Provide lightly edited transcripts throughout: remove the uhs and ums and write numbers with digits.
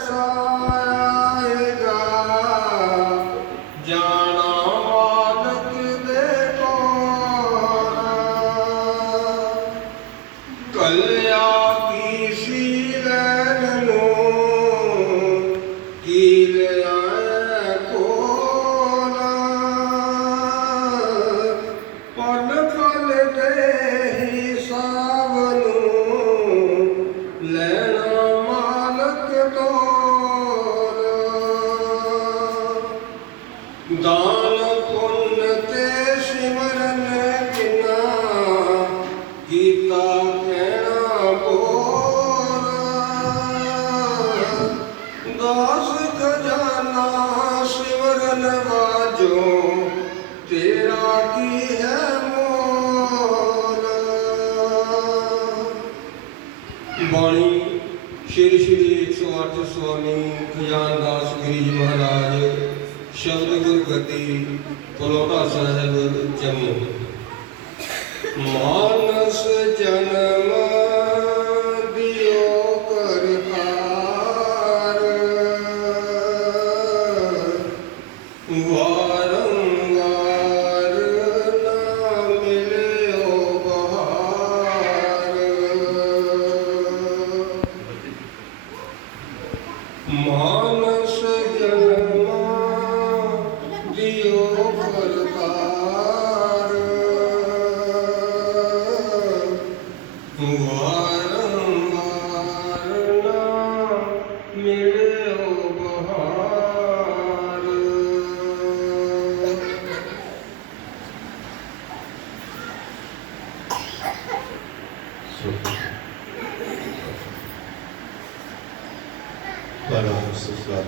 ऐसा आएगा जाना मालिक दे कोला कल्या की सी लैन नूं की लिया कोला पल पल दे हिसाब नूं लेना मालक तोला दान पुण्य ते सिमरन किना गीता कहना बोला दास खजाना सिमरन बाजो तेरा की है मोला बाणी श्री श्री 108 स्वामी खजानदास गिरी जी महाराज शब्द गुरगति पलौटा साहेब जम्मू मानस जन्म दियो करतार वारंवार ना मिलो बहार मानस जन्म दियो करतार वारंवार ना मिलो बहार परम सत्कार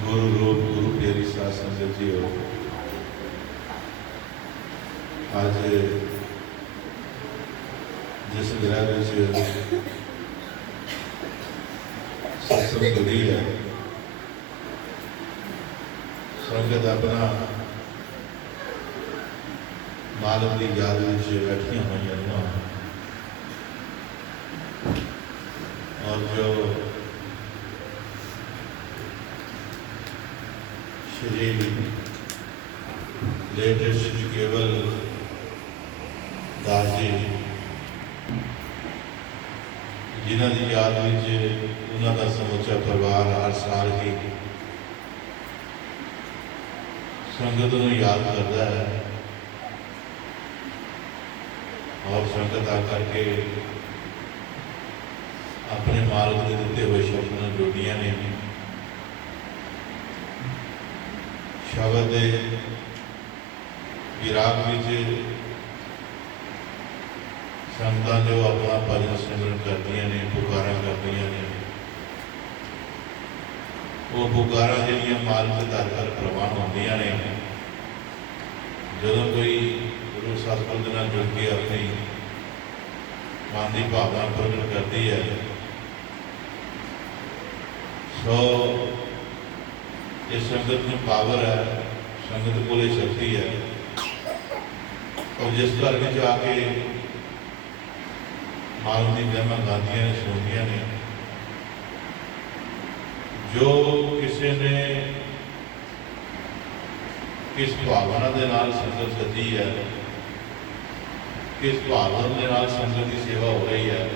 गुरु रूप गुरु प्यारी साध संगत जी हो आज जिस ग्रह सत्संग गई है संगत अपना मालक की याद बैठिया हुई और जो श्री लेटेस्ट श्री केवल दास जी जिन्हों की याद में उन्होंने समूचा परिवार हर साल ही संगत को याद करता है और संगत आकर के अपने मालिक के दिते हुए शब्द जोड़िया ने शब्द विराग संगत जो अपना भजन सिमरन करदियां ने पुकारा करदियां ने वो पुकारा जिहड़ियां मालिक दर दर प्रवान होंदियां ने जदों कोई गुरु सतगुर दे नाल जुड़ के अपनी मन की भावना प्रगट करती है सो इस संगत में पावर है संगत को शक्ति है और जिस घर में आके मालक की महिमा गांदियां ने सुनदियां ने जो किसी ने किस भावना के नाल संगत सजी है किस भावना के नाल संगत की सेवा हो रही है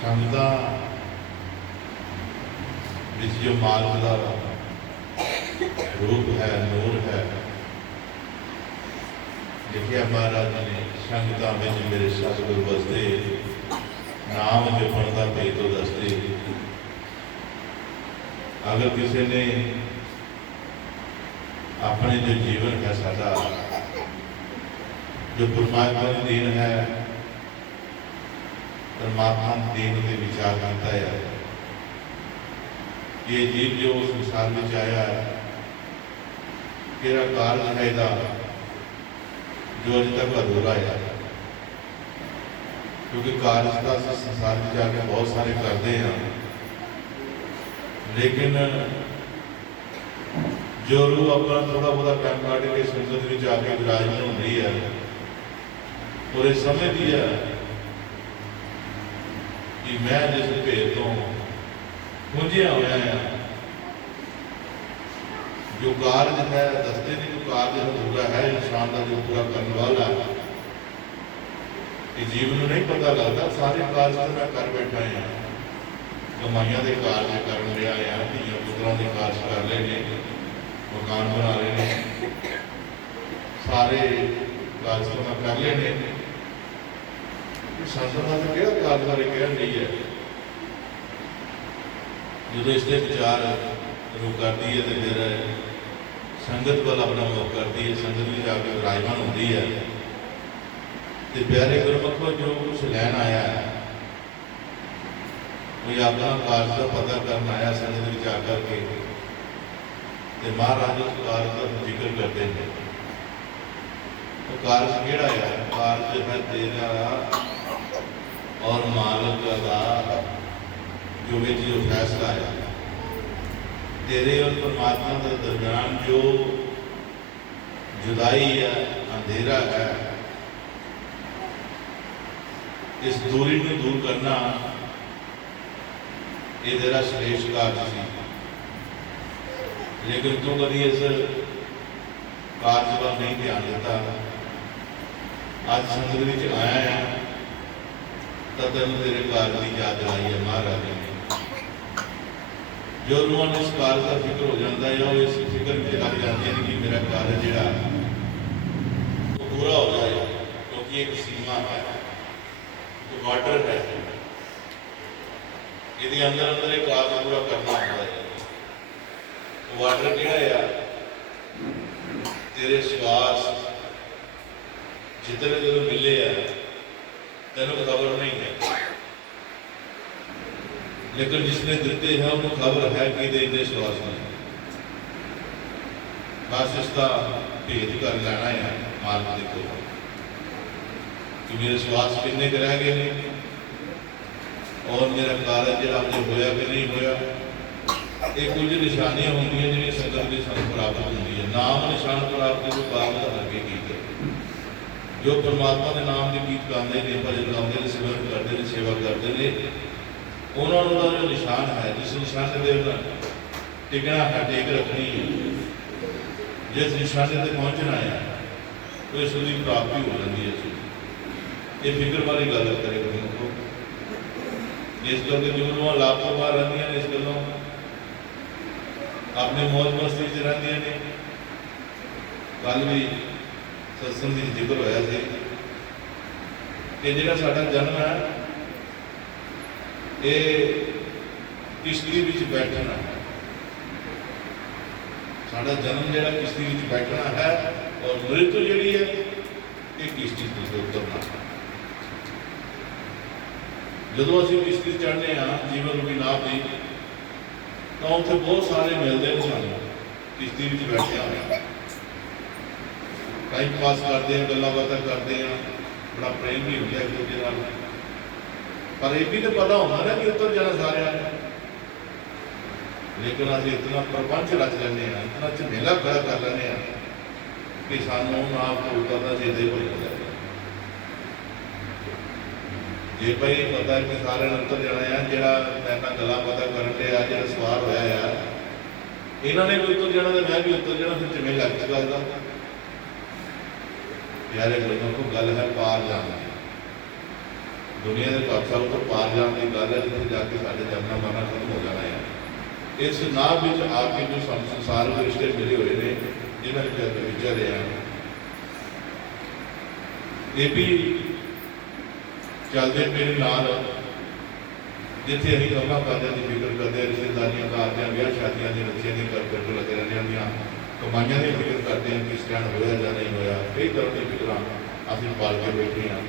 संगत जो मालक का रूप है नूर है लिखिया महाराज ने संगत में मेरे सतगुर बसते नाम जपण का पे तो दसते अगर किसी ने अपने जो जीवन है सारा जो परमात्मा की देन है परमात्मा की देन के विचार करता है ये जीव जो संसार में आया है तेरा कारज है जो अभी तक अधूरा है क्योंकि कारज का संसार में जाके बहुत सारे करते हैं लेकिन जो रूह अपना थोड़ा बहुत टाइम काट के संसद में आके विराजमान हो रही है और ये समझ दिया कि मैं जिस भेद तो खुंझिया होया है, जो कार्य है दसते नहीं, जो कार्य अधूरा है इंसान का जो पूरा करने वाला है, कि जीवन नहीं पता लगता सारे कार्य तो मैं कर बैठा है, कमाइया के कार्य कर रहा है, धिया पुत्रों के कार्य कर रहे हैं, मकान बना रहे हैं, सारे कार्य तो मैं कर लेने। संस्था तो क्या कार्य बारे कह रही है, जो इसके विचार रुक करती है तो फिर संगत वाल अपना मुख करती है, संगत में जाकर विराजमान होती है। तो प्यारे गुरमुखो जो कुछ लैन आया है, कोई अपना कार्य का पता करना आया संगत में जाकर के, तो महाराज उस कार्य का जिक्र करते हैं। तो कार्य केड़ा है? कार्य है तेरा और मालिक का जो भी जो फैसला है, तेरे और परमात्मा के दरम्यान जो जुदाई है, अंधेरा है, इस दूरी को दूर करना ये तेरा श्रेष्ठ कार्य सी। लेकिन तू कभी इस कार्य पर नहीं ध्यान देता। आज संगत में आया है तो तेन तेरे कार्य की याद आई है महाराज ने। जो लोगों इस कार्य का फिक्र हो जाता है, और इस फिक्र में लग जाते हैं कि मेरा कार्य जोड़ा तो पूरा हो जाए, क्योंकि एक सीमा है, तो बॉर्डर है, यदि अंदर अंदर एक कार्य पूरा करना होता है। तो बॉर्डर क्या है? तेरे श्वास जितने तेन मिले है तेन खबर नहीं है, लेकिन जिसने दिते हैं उन्हें खबर है कि इतने श्वास नहीं। बस इसका भेद कर लेना है मालिक को कि मेरे श्वास किन्ने रह गए हैं, और मेरा कार्य जो अज होया कि नहीं होया। ये कुछ निशानियां होंगी जी संगत की सानू प्राप्त होंगी है। नाम निशान प्राप्त को बाबत करके गीत है, जो परमात्मा के नाम के गीत गाते हैं, भजन गाते हैं, सिमरन करते हैं, सेवा करते हैं, उन्होंने जो निशान है, जिस निशान से टिकना है, टेक रखनी है, जिस निशाने तक पहुँचना है, तो इसकी प्राप्ति हो जाती है। ये फिक्र वाली गल करे गुरमुखो, इस करके जो लोग लापरवाह रहती हैं, इस गलों अपने मौज मस्ती च रहती ने। कल भी सत्संग में जिक्र होया सी कि जिहड़ा साडा जन्म है ये किश्ती विच बैठना, साडा जन्म जिहड़ा किश्ती विच बैठना है, और मृत्यु जिहड़ी है ये किश्ती से उतरना। जदों असीं किश्ती चढ़ने जीवन रूपी नाव की, तो उत्थे बहुत सारे मिलते हैं सानूं किश्ती विच बैठे हुए, टाइम पास करते हैं, गल्लां बातां करते हैं, बड़ा प्रेम भी होता है एक दूजे नाल। पर यह भी तो पता होता ना कि उतर जाना सारे, लेकिन असीं इतना प्रपंच रच लें, इतना झमेला खड़ा कर लें कि सानूं नाव तो उतरना चेता ही भुल जाता है। जे भाई पता है कि सारे उतर जाना है, जिहड़ा मेरे नाल गल्लां बातां करन दिया, जिहड़ा सवार होया यार, इन्होंने भी उतर जाना तो मैं भी उतर जाना, फिर झमेला किस गल दा? प्यारे गुरमुखो, गल है पार जाने की, दुनिया के पासा तो पार जाने की गल है, जिसे जाके साढ़े जमना मरना खत्म हो जाना है। इस नाव में आके जो संसार के रिश्ते मिले हुए हैं, जिन्होंने विचर रहे हैं, ये भी चलते पे नाल, जिथे अभी कमा काजा की फिक्र करते, रिश्तेदारियां कारजा ब्याह शादियां के बच्चों की कर लगे रहने हैं, कमाइया की फिक्र करते हैं कि स्टैंड होया या नहीं होया, कई तरह की फिक्र असीं पाल के बैठे हैं।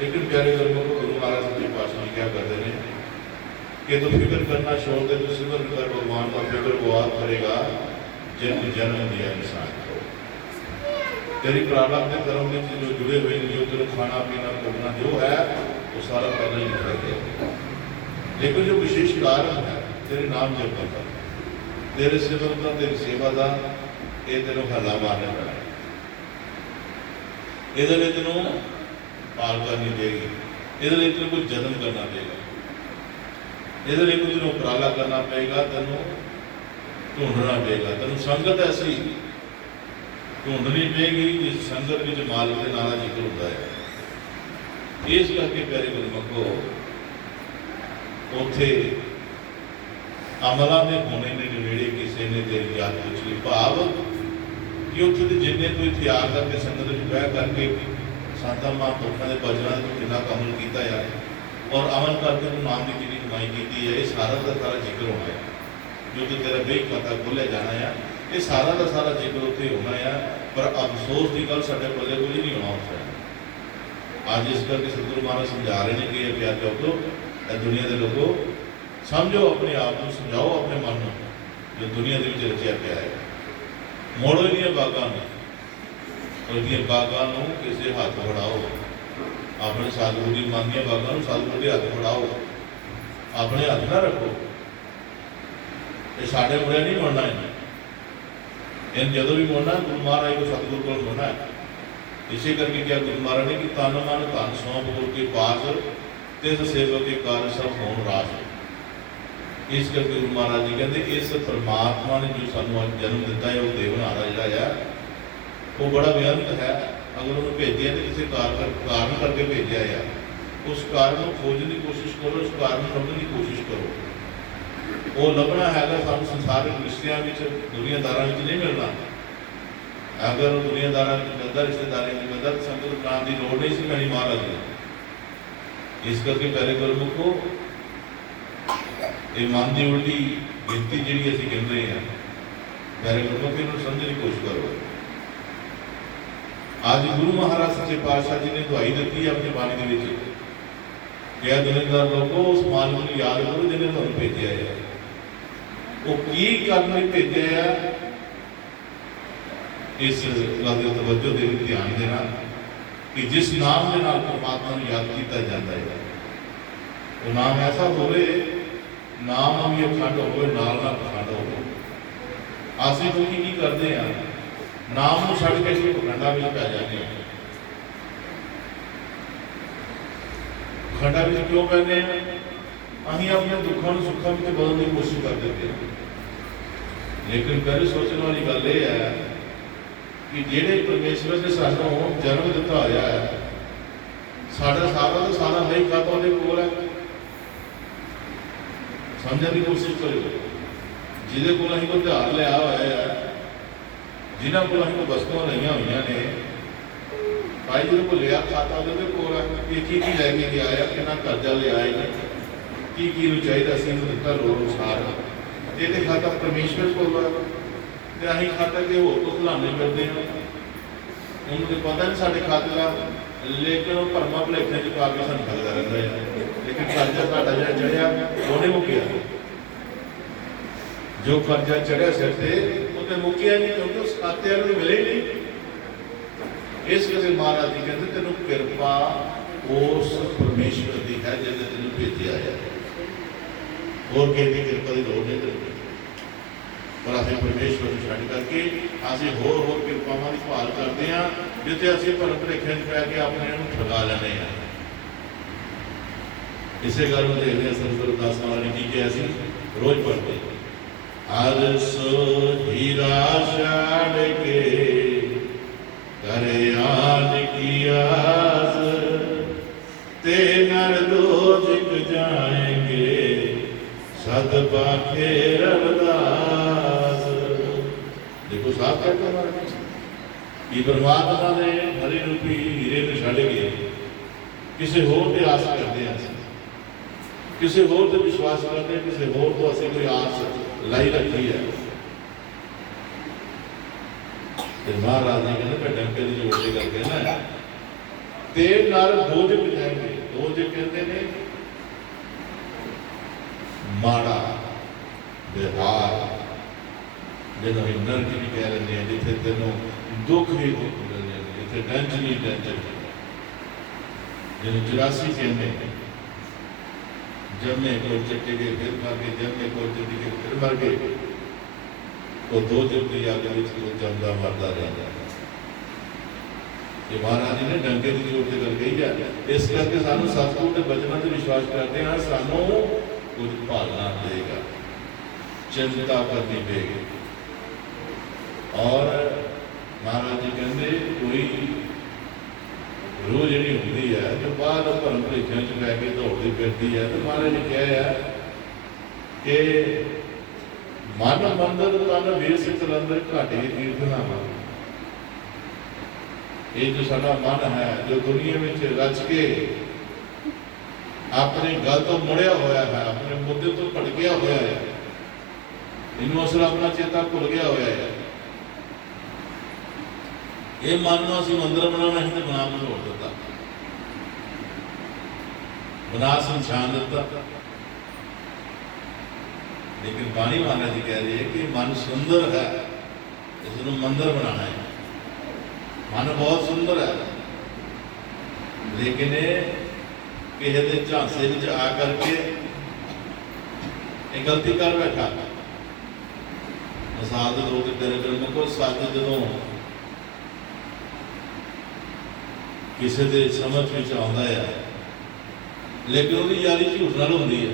लेकिन प्यारे गुरमुखो, गुरु महाराज सच्चे पातशाह जी क्या करते हैं कि तू फिक्र करना छोड़ दे, तू सिमरन कर भगवान का, फिक्र वो आप करेगा जिन जन्म दिया इंसान को। तेरी प्रारब्ध के कर्म में जो जुड़े हुए हैं, जो तेरे खाना पीना करना जो है वो सारा पहले ही लिखा गया, लेकिन जो विशेष कारण है तेरे नाम जपने का, तेरे सिमरन का, तेरी सेवा का, ये तेनों हल्ला मारना पैना, ये तेनों पाल करनी देगी, ये तेन कोई जतन करना देगा। ਇਹਦੇ ਲਈ ਕੁਝ ਨੂੰ ਉਪਰਾਲਾ ਕਰਨਾ ਪਏਗਾ, ਤੈਨੂੰ ਢੂੰਡਣਾ ਪਏਗਾ, ਤੈਨੂੰ ਸੰਗਤ ਐਸੀ ਢੂੰਡਣੀ ਪਏਗੀ ਜਿਸ ਸੰਗਤ ਵਿੱਚ ਮਾਲਕ ਦੇ ਨਾਂ ਦਾ ਜ਼ਿਕਰ ਹੁੰਦਾ ਹੈ। ਇਸ ਕਰਕੇ ਪਿਆਰੇ ਗੁਰਮੁਖੋ ਉੱਥੇ ਅਮਲਾਂ ਦੇ ਹੋਣੇ ਨੇ ਨੇੜੇ ਕਿਸੇ ਨੇ ਤੇਰੀ ਯਾਦ ਪੁੱਛ ਲਈ, ਭਾਵ ਕਿ ਉੱਥੇ ਦੇ ਜਿੰਨੇ ਕੋਈ ਹਥਿਆਰ ਕਰਕੇ ਸੰਗਤ ਵਿੱਚ ਬਹਿ ਕਰਕੇ ਸੰਤਾਂ ਮਹਾਂਪੁਰਖਾਂ ਦੇ ਭਜਨਾਂ ਦੇ ਕਿੰਨਾ ਕੰਮ ਕੀਤਾ ਹੈ ਔਰ ਅਮਲ ਕਰਕੇ ਤੂੰ ਨਾਮ ਦੀ ਕਿੰਨੀ ਕਮਾਈ ਕੀਤੀ ਹੈ, ਇਹ ਸਾਰਾ ਦਾ ਸਾਰਾ ਜ਼ਿਕਰ ਹੋਣਾ ਹੈ। ਜੋ ਕਿ ਤੇਰਾ ਬੇਕ ਖਾਤਾ ਖੋਲ੍ਹਿਆ ਜਾਣਾ ਆ, ਇਹ ਸਾਰਾ ਦਾ ਸਾਰਾ ਜ਼ਿਕਰ ਉੱਥੇ ਹੋਣਾ ਆ। ਪਰ ਅਫਸੋਸ ਦੀ ਗੱਲ ਸਾਡੇ ਪੱਲੇ ਕੋਈ ਨਹੀਂ ਹੋਣਾ ਉਸ ਟਾਈਮ। ਅੱਜ ਇਸ ਕਰਕੇ ਸਤਿਗੁਰੂ ਮਹਾਰਾਜ ਸਮਝਾ ਰਹੇ ਨੇ ਕਿ ਇਹ ਪਿਆਰ ਲੋਕੋ, ਇਹ ਦੁਨੀਆ ਦੇ ਲੋਕੋ, ਸਮਝੋ ਆਪਣੇ ਆਪ ਨੂੰ, ਸਮਝਾਓ ਆਪਣੇ ਮਨ ਨੂੰ ਜੋ ਦੁਨੀਆ ਦੇ ਵਿੱਚ ਰਚਿਆ ਪਿਆ ਹੈ। ਮੋੜੋ ਇਹਦੀਆਂ ਬਾਗਾਂ ਨੂੰ, ਉਹਦੀਆਂ ਬਾਗਾਂ ਨੂੰ ਕਿਸੇ ਹੱਥ ਫੜਾਓ, ਆਪਣੇ ਸਤਿਗੁਰੂ ਦੀ ਮਨ ਦੀਆਂ ਬਾਗਾਂ ਨੂੰ ਸਤਿਗੁਰੂ ਦੇ ਹੱਥ ਫੜਾਓ, ਆਪਣੇ ਹੱਥ ਨਾ ਰੱਖੋ। ਇਹ ਸਾਡੇ ਮੁੰਡੇ ਨਹੀਂ ਮੁੜਨਾ, ਇਹਨ ਜਦੋਂ ਵੀ ਮੁੜਨਾ ਗੁਰੂ ਮਹਾਰਾਜ ਨੂੰ ਸਤਿਗੁਰੂ ਕੋਲ ਮੁੜਨਾ ਹੈ। ਇਸੇ ਕਰਕੇ ਕਿਹਾ ਗੁਰੂ ਮਹਾਰਾਜ ਨੇ ਕਿ ਤਨ ਮਨ ਧਨ ਸੌਂਪ ਗੁਰੂ ਕੇ ਪਾਸ, ਤਿਸ ਸੇਵਕ ਕੇ ਕਾਰਜ ਸਭ ਹੋਣ ਰਾਸ। ਇਸ ਕਰਕੇ ਗੁਰੂ ਮਹਾਰਾਜ ਜੀ ਕਹਿੰਦੇ ਇਸ ਪਰਮਾਤਮਾ ਨੇ ਜੋ ਸਾਨੂੰ ਅੱਜ ਜਨਮ ਦਿੱਤਾ ਹੈ, ਉਹ ਦੇਵਨਾਰਾ ਜਿਹੜਾ ਆ ਉਹ ਬੜਾ ਬੇਅੰਤ ਹੈ। ਅਗਰ ਉਹਨੂੰ ਭੇਜਿਆ ਤਾਂ ਕਿਸੇ ਕਾਰਨ ਕਰਕੇ ਭੇਜਿਆ ਆ, ਉਸ ਕਾਰਨ ਨੂੰ ਖੋਜਣ ਦੀ ਕੋਸ਼ਿਸ਼ ਕਰੋ, ਉਸ ਕਾਰਨ ਨੂੰ ਸਮਝਣ ਦੀ ਕੋਸ਼ਿਸ਼ ਕਰੋ। ਉਹ ਲੱਭਣਾ ਹੈਗਾ ਸਾਨੂੰ ਸੰਸਾਰਿਕ ਰਿਸ਼ਤਿਆਂ ਵਿੱਚ, ਦੁਨੀਆਦਾਰਾਂ ਵਿੱਚ ਨਹੀਂ ਮਿਲਣਾ। ਅਗਰ ਉਹ ਦੁਨੀਆਦਾਰਾਂ ਵਿੱਚ ਮਿਲਦਾ, ਰਿਸ਼ਤੇਦਾਰਾਂ ਵਿੱਚ ਮਿਲਦਾ, ਤਾਂ ਸੰਗਤ ਪ੍ਰਾਣ ਦੀ ਲੋੜ ਨਹੀਂ ਸੀ ਪੈਣੀ ਮਹਾਰਾਜ ਦੀ। ਇਸ ਕਰਕੇ ਪਿਆਰੇ ਗੁਰਮੁਖੋ ਇਹ ਮਨ ਦੀ ਉਲਟੀ ਗਿਣਤੀ ਜਿਹੜੀ ਅਸੀਂ ਕਹਿੰਦੇ ਹਾਂ, ਪਿਆਰੇ ਗੁਰਮੁਖੋ ਇਹਨੂੰ ਸਮਝਣ ਦੀ ਕੋਸ਼ਿਸ਼ ਕਰੋ। ਅੱਜ ਗੁਰੂ ਮਹਾਰਾਜ ਸੱਚੇ ਪਾਤਸ਼ਾਹ ਜੀ ਨੇ ਦੁਹਾਈ ਦਿੱਤੀ ਹੈ ਆਪਣੀ ਬਾਣੀ ਦੇ ਵਿੱਚ, ਕਿਹਾ ਦੁਨੀਆਦਾਰ ਲੋਕੋ ਉਸ ਮਾਲਕ ਨੂੰ ਯਾਦ ਕਰੋ ਜਿਹਨੇ ਤੁਹਾਨੂੰ ਭੇਜਿਆ ਹੈ। ਉਹ ਕੀ ਕਰਨ ਲਈ ਭੇਜਿਆ ਹੈ, ਇਸ ਗੱਲ ਦੇ ਤਵੱਜੋ ਦੇ ਵਿੱਚ ਧਿਆਨ ਦੇਣਾ ਕਿ ਜਿਸ ਨਾਮ ਦੇ ਨਾਲ ਪਰਮਾਤਮਾ ਨੂੰ ਯਾਦ ਕੀਤਾ ਜਾਂਦਾ ਹੈ, ਉਹ ਨਾਮ ਐਸਾ ਹੋਵੇ, ਨਾਮ ਵੀ ਅਖੰਡ ਹੋਵੇ, ਨਾਲ ਨਾਲ ਪਖੰਡ ਹੋਵੇ। ਅਸੀਂ ਲੋਕੀ ਕੀ ਕਰਦੇ ਹਾਂ, ਨਾਮ ਨੂੰ ਛੱਡ ਕੇ ਅਸੀਂ ਪਖੰਡਾਂ ਵਿੱਚ ਪੈ ਜਾਂਦੇ ਹਾਂ। ਪਖੰਡਾਂ ਵਿੱਚ ਕਿਉਂ ਪੈਂਦੇ ਹਾਂ? ਅਸੀਂ ਆਪਣੇ ਦੁੱਖਾਂ ਨੂੰ ਸੁੱਖਾਂ ਵਿੱਚ ਬਦਲਣ ਦੀ ਕੋਸ਼ਿਸ਼ ਕਰ ਦਿੰਦੇ ਹਾਂ। ਲੇਕਿਨ ਪਹਿਲੇ ਸੋਚਣ ਵਾਲੀ ਗੱਲ ਇਹ ਹੈ ਕਿ ਜਿਹੜੇ ਪਰਮੇਸ਼ਵਰ ਨੇ ਸਾਨੂੰ ਜਨਮ ਦਿੱਤਾ ਹੋਇਆ ਹੈ, ਸਾਡਾ ਸਾਰਾ ਦਾ ਸਾਰਾ ਨਹੀਂ ਖਾਤਾ ਉਹਦੇ ਕੋਲ ਹੈ। ਸਮਝਣ ਦੀ ਕੋਸ਼ਿਸ਼ ਕਰਿਓ। ਜਿਹਦੇ ਕੋਲ ਅਸੀਂ ਕੋਈ ਧਿਆਨ ਲਿਆ ਹੋਇਆ ਹੈ, ਜਿਨ੍ਹਾਂ ਕੋਲ ਅਸੀਂ ਕੋਈ ਵਸਤੂਆਂ ਲਈਆਂ ਹੋਈਆਂ ਨੇ, ਭਾਈ ਜਿਹਦੇ ਕੋਲ ਲਿਆ ਖਾਤਾ ਉਹਦੇ ਕੋਲ ਹੈ ਕਿ ਕੀ ਕੀ ਲੈ ਕੇ ਗਿਆ ਹੈ, ਕਿੰਨਾ ਕਰਜ਼ਾ ਲਿਆ ਹੈ, ਕੀ ਕੀ ਨੂੰ ਚਾਹੀਦਾ ਸੀ ਇਹਨੂੰ ਦਿੱਤਾ ਲੋੜ ਅਨੁਸਾਰ। ਇਹਦੇ ਖਾਤਾ ਪਰਮੇਸ਼ਵਰ ਕੋਲ ਹੈ ਤੇ ਅਸੀਂ ਖਾਤਾ ਕਿ ਹੋਰ ਤੋਂ ਭੁਲਾਣੇ ਕਰਦੇ ਹਾਂ। ਉਹਨੂੰ ਤਾਂ ਪਤਾ ਨਹੀਂ ਸਾਡੇ ਖਾਤੇ ਦਾ, ਲੇਕਿਨ ਉਹ ਭਰਮਾਂ ਭੁਲੇਖਿਆਂ 'ਚ ਪਾ ਕੇ ਸਾਨੂੰ ਠੱਗਦਾ ਰਹਿੰਦਾ ਹੈ। ਲੇਕਿਨ ਕਰਜ਼ਾ ਤੁਹਾਡਾ ਜਿਹੜਾ ਚੜਿਆ ਉਹਨੇ ਮੁੱਕਿਆ, ਜੋ ਕਰਜ਼ਾ ਚੜਿਆ ਸਿਰ ਤੇ ਉਹ ਤੇ ਮੁੱਕਿਆ ਨਹੀਂ, ਕਿਉਂਕਿ ਉਸ ਖਾਤੇ ਵਾਲੇ ਨੂੰ ਮਿਲੇ ਨਹੀਂ। ਇਸ ਕਰਕੇ ਮਹਾਰਾਜ ਜੀ ਕਹਿੰਦੇ ਤੈਨੂੰ ਕਿਰਪਾ ਉਸ ਪਰਮੇਸ਼ਵਰ ਦੀ ਹੈ ਜਿਹਨੇ ਤੈਨੂੰ ਭੇਜਿਆ ਹੈ, ਹੋਰ ਕਿਸੇ ਦੀ ਕਿਰਪਾ ਦੀ ਲੋੜ ਨਹੀਂ ਤੈਨੂੰ। ਪਰ ਅਸੀਂ ਪਰਮੇਸ਼ਵਰ ਨੂੰ ਛੱਡ ਕਰਕੇ ਅਸੀਂ ਹੋਰ ਕਿਰਪਾਵਾਂ ਦੀ ਭਾਲ ਕਰਦੇ ਹਾਂ, ਜਿੱਥੇ ਅਸੀਂ ਭਰਮ ਭੁਲੇਖਿਆਂ 'ਚ ਪੈ ਕੇ ਆਪਣੇ ਨੂੰ ਠਗਾ ਲੈਂਦੇ ਹਾਂ। ਇਸੇ ਗੱਲ ਨੂੰ ਦੇਖਦੇ ਹਾਂ ਸਤਿਗੁਰੂ ਅਰਦਾਸ ਮਹਾਰਾਜ ਨੇ ਕੀ ਕਿਹਾ ਸੀ, ਰੋਜ਼ ਪੜ੍ਹਦੇ ਹਰ ਸੋ ਹੀਰਾ ਛਾੜ ਕੇ ਕਰੇ ਆਨ ਕੀ ਆਸ, ਤੇ ਨਰ ਦੋਜਿਕ ਜਾਏਂਗੇ ਸਦ ਪਾਖੇ ਰਵਦਾਸ। ਦੇਖੋ ਸਾਫ ਕਹਿਤਾ ਕਿ ਪਰਮਾਤਮਾ ਨੇ ਹਰੀ ਰੂਪੀ ਹੀਰੇ ਨੂੰ ਛੱਡ ਕੇ ਕਿਸੇ ਹੋਰ ਤੇ ਆਸ ਕਰਦੇ ਹਾਂ, ਕਿਸੇ ਹੋਰ ਤੇ ਵਿਸ਼ਵਾਸ ਕਰਦੇ, ਕਿਸੇ ਹੋਰ ਤੋਂ ਅਸੀਂ ਕੋਈ ਆਸ ਲਾਈ ਰੱਖੀ ਹੈ। ਤੇ ਮਹਾਰਾਜ ਨੇ ਕਹਿੰਦੇ ਮੈਂ ਡੰਕੇ ਦੀ ਜੋੜ ਦੇ ਕਰਕੇ ਨਾ ਤੇ ਨਰ ਦੋਜਕ ਜਾਏਂਗੇ। ਦੋਜਕ ਕਹਿੰਦੇ ਨੇ ਮਾੜਾ ਵਿਹਾਰ, ਜਿਹਨੂੰ ਅਸੀਂ ਨਰਕ ਵੀ ਕਹਿ ਲੈਂਦੇ ਹਾਂ, ਜਿੱਥੇ ਤੈਨੂੰ ਦੁੱਖ ਹੀ ਦੁੱਖ ਮਿਲਦੇ, ਜਿੱਥੇ ਟੈਨਸ਼ਨ ਹੀ ਟੈਨਸ਼ਨ, ਜਿਹਨੂੰ 84 ਕਹਿੰਦੇ जब में कोई चट्टे के फिर मर गए, जब में कोई चट्टी के फिर मर गए, वो दो जब की आगे वो जमदा मरदा रहा। ये महाराज जी ने डंके की जोड़ से कर गई है। इस करके सानू सतगुर के बचनों से विश्वास करते हैं, सानू कुछ भालना देगा, चिंता करनी पेगी। और महाराज जी कहते कोई रूह जी होती है जो बाहर भरम भुलेखियां च लैके दौड़ती फिरती है, तो महाराज ने कहा है कि मन मंदिर तन वेस कलंदर घाटे तीर्थनामा। ये जो साडा मन है जो दुनिया में रच के अपनी गल तो मुड़िया होया है, अपने मुद्दे तो भटकिया होया है, इनू असल अपना चेता भुल गया होया है। ये मन को असं मंदिर बनाना ही तो बना छोड़ दिता, बना समझान दिता। लेकिन बाणी महाराज जी कह रही है कि मन सुंदर है, इसको मंदिर बनाना है। मन बहुत सुंदर है, लेकिन किसी के झांसे में आ करके एक गलती कर बैठा। मिसाल के तौर पर तेरे में कोई सच जो किसी के समझ में आता है, लेकिन उसकी यारी झूठ नाल होती है।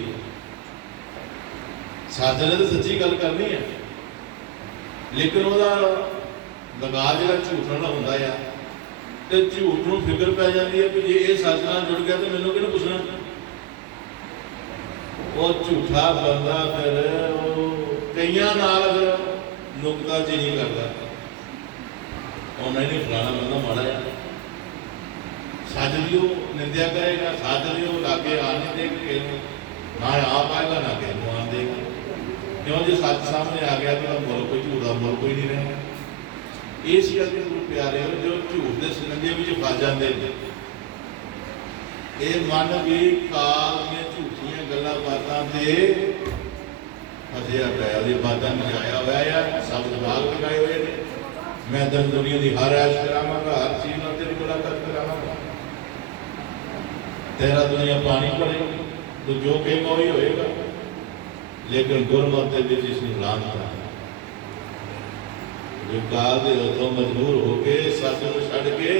सच ने तो सच्ची गल करनी है, लेकिन वह लगा जो झूठ नाल होता है, तो झूठ को फिक्र पै जाती है कि जे ये सच नाल जुड़ गया तो मैनू किहने पुछना। वो झूठा बंदा फिर कईयां नाल नुकता जी नहीं करता, उन्हें नहीं फलाना बंदा माड़ा है, सच भी वो निंदा करेगा, सच भी वो लागे आ नहीं देगा, ना आ पाएगा ना किसी को आन देगा। क्यों जो सच सामने आ गया तो मुल कोई झूठा मुल कोई नहीं रहा। इस करके गुरु प्यारे हो जो झूठ के सिलंजे में फस जाते हैं, ये मन भी काल दी झूठियां गल्लां बातां ते फसिया पाया, बातां मचाया हुआ है, सब दिमाग लगाए हुए हैं। मैं तेन दुनिया की हर ऐश करावांगा, हर चीज नाल तेरी मुलाकात करावांगा, तेरा दुनिया पानी भरेगी, तो जो कहेगा वही होएगा। लेकिन गुरमत के इसमें लानत है, जो काल के उतों मजबूर होके सच को छड़ के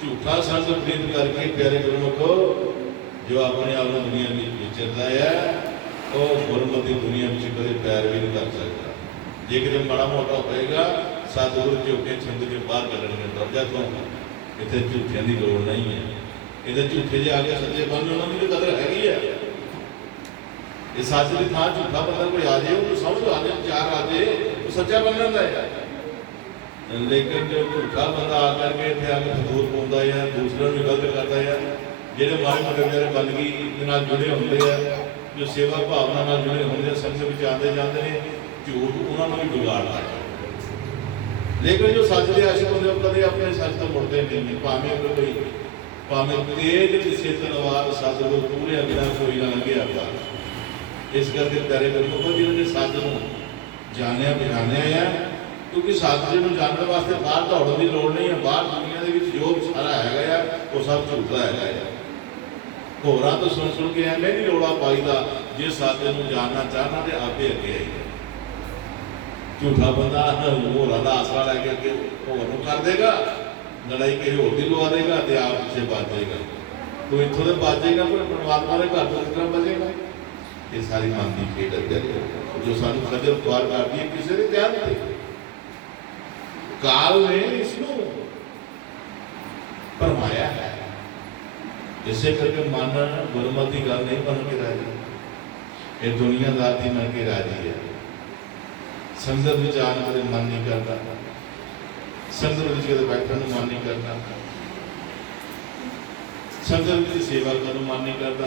झूठा संग प्रीत करके प्यारे गुरमुखो जो अपने आप में दुनिया में विचरता है, वो गुरमती दुनिया में कभी पैर भी नहीं कर सकता। जे कि माड़ा मोटा होएगा सतगुरु झोके छंद के बाहर करेंगे डर जाता हूँ। इतने झूठिया की लोड़ नहीं है, इधर झूठे जे आगे सच्चे बन उन्होंने तो कदर हैगी है। ये सच की थां झूठा बंदा कोई आ जाए तो समझ आ जाए, चार आ जाए तो सच्चा बन जाता है। लेकिन जो झूठा बंदा आकर के इतने आके फजूल पाता है, दूसरों भी गलत करता है, जेडे मारे मोटे प्यारे बंदगी जुड़े होंगे है, जो सेवा भावना नाल जुड़े होंगे, संगत में आते जाते हैं, झूठ उन्होंने भी बिगाड़ता है। लेकिन जो सच के आशिक होंगे कभी अपने सच तो मुड़ते नहीं, भावें तेज किसी तलवार सतगुरु पूरे अगला कोई ना लगे आता। इस करके प्यारे गुरमुखो जिन्होंने सच को जानिया पछानिया है, क्योंकि सच को जानने वास्ते बाहर दौड़न की लोड़ नहीं है। बाहर दुनिया के जो सारा है वो सब झूठा है। होरां तो सुन के एवं नहीं रौला पाईदा, जे सच को जानना चाहना तो आपे अगे आई। झूठा बंदा होरां का आसरा लैके अगे होर कर देगा, लड़ाई किसी होर की लवा देगा तो आप पिछे बच जाएगा। कोई इतों तो बच जाएगा, कोई परमात्मा के घर तो किस तरह बचेगा। ये सारी मन की खेड है जो सानू खजल खुआर करती है किसी के ध्यान से। काल ने इसको भरमाया है, इसे करके मन गुरमती गल नहीं बन के राजी, ये दुनियादारी बन के राजी है। संगत में आने का मन नहीं करता, संगत में बैठने मन नहीं करता, संगत में सेवा करने मन नहीं करता।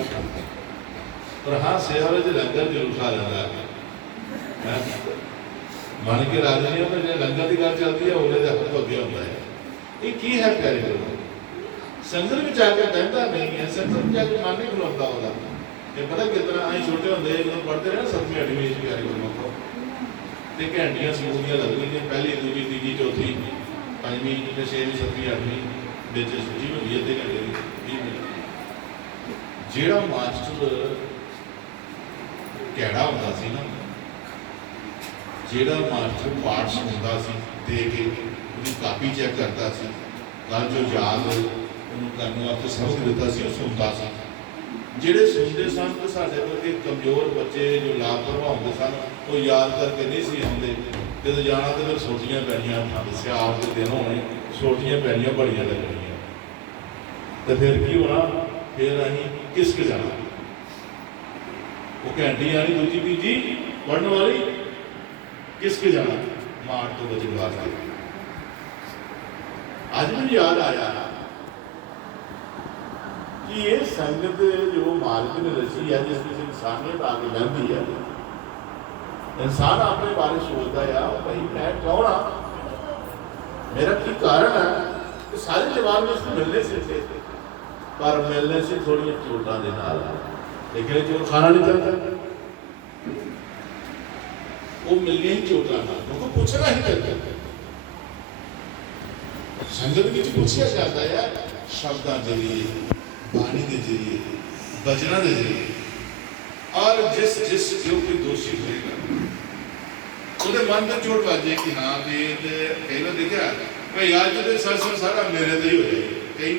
पर हाँ सेवा में लंगर जरूर खा लेंदा मन के राजी नहीं होता। जो लंगर की गल चलती है उन्हें हथ तो अगे होता है। ये की है प्यारे गुरु, संगत में जाकर बहता नहीं है, संगत में जाकर मन नहीं खलोता होगा। ये पता कितना अं छोटे होंगे जो पढ़ते रहे 7वीं 8वीं प्यारे गुरमुखो, तो घंटियां स्कूल दी लगती हैं, पहली दूजी तीजी चौथी 5वीं 6वीं 7वीं 8वीं बिच सूची होती है 2 घंटे की। जेड़ा मास्टर कैड़ा होंदा सी ना, जेड़ा मास्टर पाठ सुनता सी दे के उनकी कापी चेक करता सी, कल जो याद उन्होंने करने वास्ते सबक देता सी सुनता सी, ਜਿਹੜੇ ਸੁਣਦੇ ਸਨ ਤੇ ਸਾਡੇ ਵਰਗੇ ਕਮਜ਼ੋਰ ਬੱਚੇ ਜੋ ਲਾਪਰਵਾਹ ਹੁੰਦੇ ਸਨ ਉਹ ਯਾਦ ਕਰਕੇ ਨਹੀਂ ਸੀ ਆਉਂਦੇ। ਜਦੋਂ ਜਾਣਾ ਤੇ ਫਿਰ ਸੋਟੀਆਂ ਪੈਣੀਆਂ, ਠੰਡ ਸਿਆਲ ਦੇ ਦਿਨ ਹੋਣੇ, ਸੋਟੀਆਂ ਪੈਣੀਆਂ ਬੜੀਆਂ ਲੱਗਣੀਆਂ। ਤੇ ਫਿਰ ਕੀ ਹੋਣਾ, ਫਿਰ ਅਸੀਂ ਕਿਸਕ ਜਾਣਾ। ਉਹ ਘੰਟੀ ਆਣੀ ਦੂਜੀ ਤੀਜੀ ਪੜ੍ਹਨ ਵਾਲੀ, ਕਿਸਕ ਜਾਣਾ ਮਾਰ ਤੋਂ ਬਚਣ ਵਾਸਤੇ। ਅੱਜ ਮੈਨੂੰ ਯਾਦ ਆਇਆ कि ये संगत जो मालिक ने रची है, जिसमें इंसानियत आगे बढ़ती है, इंसान अपने बारे सोचता है भाई मैं कौन हाँ, मेरा की कारण है। तो सारे जवाब में इसको मिलने से थे, पर मिलने से थोड़ी चोटा देना आ, लेकिन चोट खाना नहीं चाहता, वो मिलने ही चोट लाना, उनको पूछना ही करते। संगत में पूछा जाता है शब्दों के लिए, बाणी के जरिए, बचना के जरिए। और जिस जिस जो कोई दोषी होएगा ਉਹਦੇ ਮਨ ਤੇ ਚੋਟ ਵੱਜ ਜਾਏ ਕਿ ਹਾਂ ਵੀ ਕਈ ਵਾਰ ਦੇਖਿਆ ਭਾਈ ਅੱਜ ਤੇ ਸਤਸੰਗ ਸਾਰਾ ਮੇਰੇ ਤੇ ਹੀ ਹੋ ਜਾਏ, ਕਈ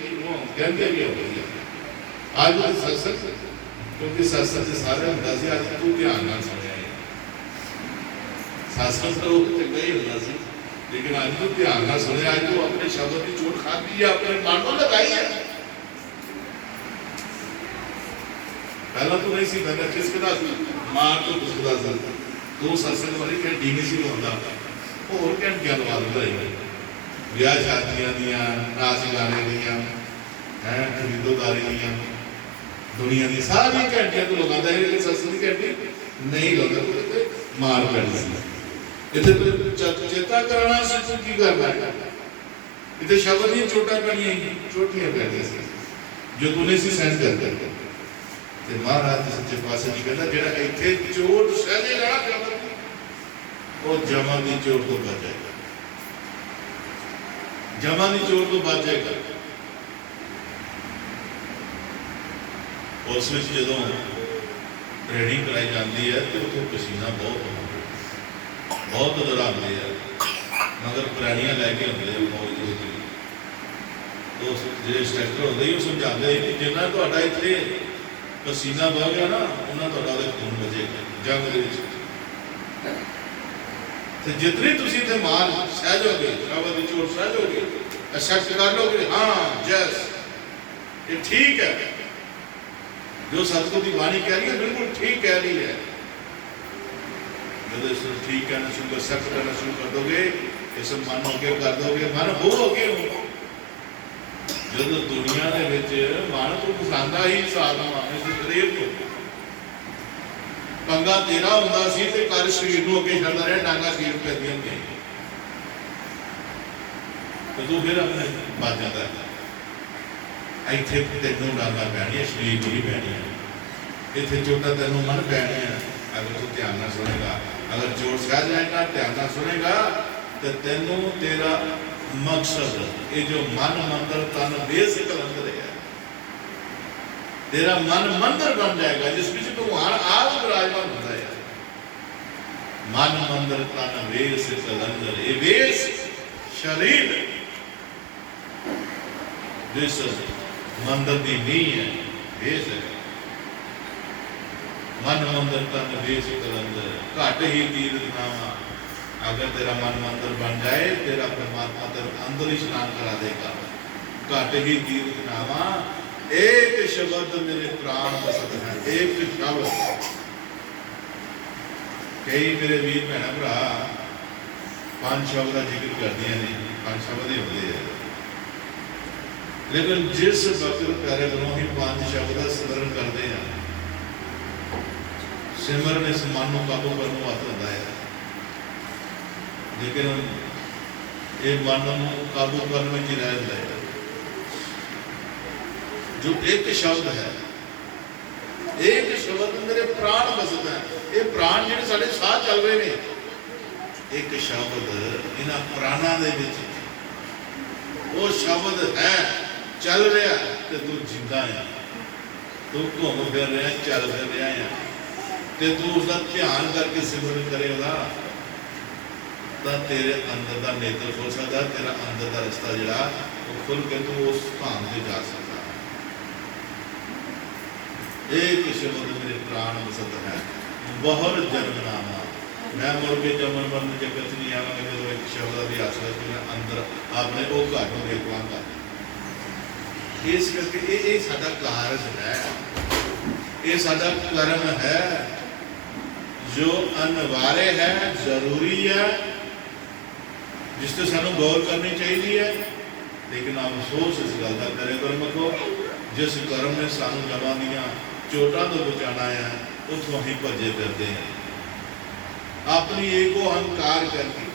ਕਹਿੰਦੇ ਵੀ ਹੋ ਗਿਆ ਅੱਜ ਤੇ ਸਤਸੰਗ, ਕਿਉਂਕਿ ਸਤਸੰਗ ਤੇ ਸਾਰੇ ਹੁੰਦਾ ਸੀ, ਅੱਜ ਤੂੰ ਧਿਆਨ ਨਾਲ ਸੁਣਿਆ ਹੈ। ਸਤਸੰਗ ਤਾਂ ਉਹ ਚੰਗਾ ਹੀ ਹੁੰਦਾ ਸੀ, ਲੇਕਿਨ ਅੱਜ ਤੂੰ ਧਿਆਨ ਨਾਲ ਸੁਣਿਆ, ਅੱਜ ਤੂੰ ਆਪਣੇ ਸ਼ਬਦ ਦੀ ਚੋਟ ਖਾਧੀ ਹੈ, ਆਪਣੇ ਮਨ ਨੂੰ ਲਗਾਈ ਹੈ। ਪਹਿਲਾਂ ਤੂੰ ਨਹੀਂ ਸੀ ਕਹਿੰਦਾ ਕਿਸ ਕਿਦਾ ਮਾਂ ਤੋਂ ਪੁੱਛਦਾ ਸੀ, ਤੂੰ ਸਤਸੰਗ ਵਾਲੀ ਘੰਟੀ ਨਹੀਂ ਸੀ ਲਾਉਂਦਾ, ਹੋਰ ਘੰਟੀਆਂ ਲਵਾ ਦਿੰਦਾ ਸੀ। ਵਿਆਹ ਸ਼ਾਦੀਆਂ ਦੀਆਂ, ਨਾਚ ਗਾਣੇ ਦੀਆਂ, ਖਰੀਦੋਦਾਰੀ ਦੀਆਂ, ਦੁਨੀਆ ਦੀ ਸਾਰੀਆਂ ਘੰਟੀਆਂ ਤੋਂ ਲਗਾਉਂਦਾ ਸੀ, ਲੇਕਿਨ ਸਤਸੰਗ ਦੀ ਘੰਟੀ ਨਹੀਂ ਲਾਉਂਦਾ, ਤੇ ਮਾਰ ਪੈਣੀ ਸੀ। ਇੱਥੇ ਚੇਤਾ ਕਰਾਉਣਾ ਸੀ ਤੂੰ ਕੀ ਕਰਨਾ ਹੈ, ਇੱਥੇ ਸ਼ਬਦ ਦੀਆਂ ਚੋਟਾਂ ਪੈਣੀਆਂ, ਚੋਟੀਆਂ ਪੈਣੀਆਂ ਸੀ ਜੋ ਤੂੰ ਨਹੀਂ ਸੀ ਸਹਿਣ ਕਰਦਾ। ਤੇ ਮਹਾਰਾਜ ਦੇ ਸੱਚੇ ਪਾਤਸ਼ਾਹ ਜੀ ਕਹਿੰਦਾ ਜਿਹੜਾ ਇੱਥੇ ਚੋਟ ਸਹਿਜੇਗਾ ਉਹ ਜਮਾਂ ਦੀ ਚੋਟ ਤੋਂ ਬਚ ਜਾਏਗਾ, ਜਮਾਂ ਦੀ ਚੋਟ ਤੋਂ ਬਚ ਜਾਏਗਾ। ਉਸ ਵਿੱਚ ਜਦੋਂ ਟ੍ਰੇਨਿੰਗ ਕਰਾਈ ਜਾਂਦੀ ਹੈ ਤੇ ਉੱਥੇ ਪਸੀਨਾ ਬਹੁਤ ਨਜ਼ਰ ਆਉਂਦੇ ਆ, ਮਗਰ ਪੁਰਾਣੀਆਂ ਲੈ ਕੇ ਆਉਂਦੇ ਆ ਫੌਜ ਦੇ ਵਿੱਚ। ਜਿਹੜੇ ਇੰਸਟ੍ਰਕਟਰ ਹੁੰਦੇ ਉਹ ਸਮਝਾਉਂਦੇ ਕਿ ਜਿੰਨਾ ਤੁਹਾਡਾ ਇੱਥੇ ਪਸੀਨਾ ਵਗ ਗਿਆ ਨਾ ਉਹਨਾਂ ਤੁਹਾਡਾ ਉਹਦੇ ਖੂਨ ਵਜੇਗਾ ਜੰਗ ਦੇ ਵਿੱਚ। ਤੇ ਜਿਤਨੀ ਤੁਸੀਂ ਇੱਥੇ ਮਾਰ ਸਹਿਜੋਗੇ, ਸ਼ਬਦ ਦੀ ਚੋਟ ਸਹਿਜੋਗੇ, ਅਸੈਪਟ ਕਰ ਲੋਗੇ, ਹਾਂ ਜੈਸ ਇਹ ਠੀਕ ਹੈ, ਜੋ ਸਤਿਗੁਰ ਦੀ ਬਾਣੀ ਕਹਿ ਰਹੀ ਹੈ ਬਿਲਕੁਲ ਠੀਕ ਕਹਿ ਰਹੀ ਹੈ। ਜਦੋਂ ਇਸ ਨੂੰ ਠੀਕ ਕਹਿਣਾ ਸ਼ੁਰੂ, ਅਸੈਪਟ ਕਰਨਾ ਸ਼ੁਰੂ ਕਰ ਦੋਗੇ, ਇਸ ਮਨ ਨੂੰ ਅੱਗੇ ਕਰ ਦੋਗੇ, ਮਨ ਹੋ ਗਏ। ਜਦੋਂ ਦੁਨੀਆ ਦੇ ਵਿੱਚ ਮਨ ਤੋਂ ਪਸੰਦਾ ਹੀ ਸਾਧਨਾ ਇਸ ਸਰੀਰ ਤੋਂ ਪੰਗਾ ਤੇਰਾ ਹੁੰਦਾ ਸੀ ਤੇ ਕਰ ਸਰੀਰ ਨੂੰ ਅੱਗੇ ਛੱਡਦਾ ਰਿਹਾ, ਡਾਂਗਾ ਸਰੀਰ ਪੈਂਦੀਆਂ ਹੁੰਦੀਆਂ ਤੇ ਤੂੰ ਫਿਰ ਆਪਣੇ ਬਚ ਜਾਂਦਾ। ਇੱਥੇ ਤੈਨੂੰ ਡਾਂਗਾ ਪੈਣੀਆਂ, ਸਰੀਰ ਨੂੰ ਨਹੀਂ ਪੈਣੀਆਂ। ਇੱਥੇ ਚੋਟਾਂ ਤੈਨੂੰ ਮਨ ਪੈਣੀਆਂ ਅਗਰ ਤੂੰ ਧਿਆਨ ਨਾਲ ਸੁਣੇਗਾ। ਅਗਰ ਚੋਟ ਸਹਿ ਜਾਏਗਾ, ਧਿਆਨ ਨਾਲ ਸੁਣੇਗਾ ਤੇ ਤੈਨੂੰ ਤੇਰਾ मकसद ये जो मन मंदिर तन बेस कलंदर है, तेरा मन मंदिर बन जाएगा जिस बीच भगवान आप विराजमान होता है। मन मंदिर तन बेस कलंदर, ये बेस शरीर जिस मंदिर की नींव है, बेस है। मन मंदिर तन बेस कलंदर, घट ही तीर्थ नामा। अगर तेरा मन मंदिर बन जाए, तेरा परमात्मा तेरे अंदर ही स्नान करा देगा। घट ही तीर्थ नामा, एक शब्द मेरे प्राण बसत है, एक शब्द। कई मेरे वीर भैन भरा पांच शब्द का जिक्र करदियां ने, पांच शब्द ही होते हैं, लेकिन जिस वक्त प्यारे गुरु ही पांच शब्द का सिमरन करते हैं, सिमरन इस मन को काबू करने वास्ते होता है। लेकिन ये मन को काबू करने में ही रहता है। जो एक शब्द है, एक शब्द मेरे प्राण बसता है। ये प्राण जिहड़े साडे साह चल रहे ने, एक शब्द इन्हां प्राणां दे विच वो शब्द है, चल रहा ते तू जिंदा है, तू घूम फिर रहा, चल फिर रहा है, ते तू उसका ध्यान करके सिमरन करेगा तो तेरे अंदर का नेत्र खुल सकता, तेरा अंदर का रस्ता जिहड़ा वो खुल के तू उस स्थान से जा सकता। एक शब्द मेरे प्राण वसत है बहुर जन्म नामा। मैं मुड़ के जमन बंद जगत नहीं आवांगा जो एक शब्द भी आसरा कि मैं अंदर अपने वो घर को देखवांगा। इस करके ये साडा कारज है, ये साडा कर्म है जो अनिवार्य है, जरूरी है, जिस पर सानू गौर करनी चाहिए है। लेकिन अफसोस इस गल का करे गुरमुखो, जिस कर्म ने सानू जमा दियां चोटां तो बचाना है, उतों ही भजे फिरते हैं अपनी ईगो अहंकार करके,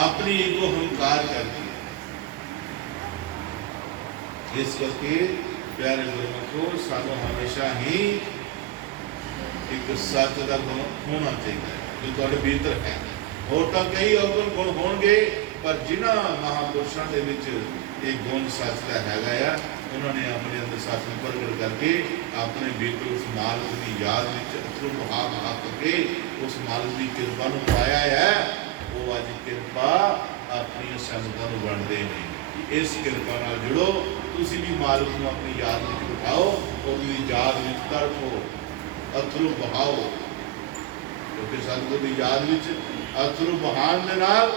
अपनी ईगो अहंकार करके। इस करके प्यारे गुरमुखो सानू हमेशा ही एक सच का गुण होना चाहिए जो तुहाडे भीतर है। होर तां कई अवगुण गुण होणगे, पर जिन्हां महापुरुषों के विच एक गुण सच का हैगा आ, उन्होंने अपने अंदर सच में प्रगट करके अपने भीतर उस मालिक की याद में अथरू बहाव हक के उस मालिक की कृपा को पाया है। वो अज कृपा अपनी संगतां नूं वंडदे ने कि इस कृपा नाल जुड़ो, तुसीं भी मालिक को अपनी याद में बिठाओ, उसकी याद में तड़फो, अथरू बहाओ। क्योंकि सतगुर की याद में अथरू बहान दे नाल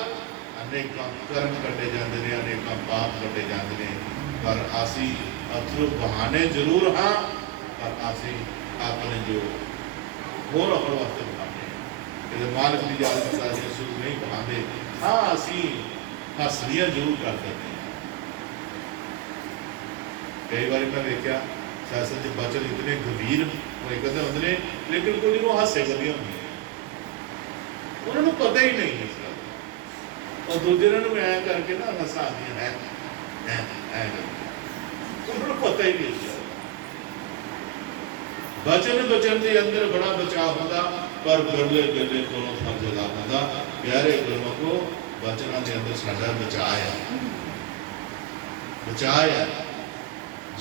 अनेकों कर्म कटे जाते हैं, अनेकों पाप कटे जाते हैं। पर असी अथरू बहाने जरूर हाँ, पर असी अपने जो होर अपने वास्ते बहाने कि मालिक की याद में असीं अथरू नहीं बहाते। हाँ, असी हसलियाँ जरूर कर सकते हैं। कई बार मैं देखा सियासत के वचन इतने गंभीर होए कदे होंदे ने, लेकिन कुछ लोग हासे करियां होंदियां, उन्होंने पता ही नहीं इस गल दा। और दूजे नूं ऐ करके ना हसांदियां है, उन्होंने पता ही नहीं। बचन बचन के अंदर बड़ा बचाव होता, पर गले गले को फर्ज होता। प्यारे गुरमुखो, बचनों के अंदर साडा बचाव है, बचाव है।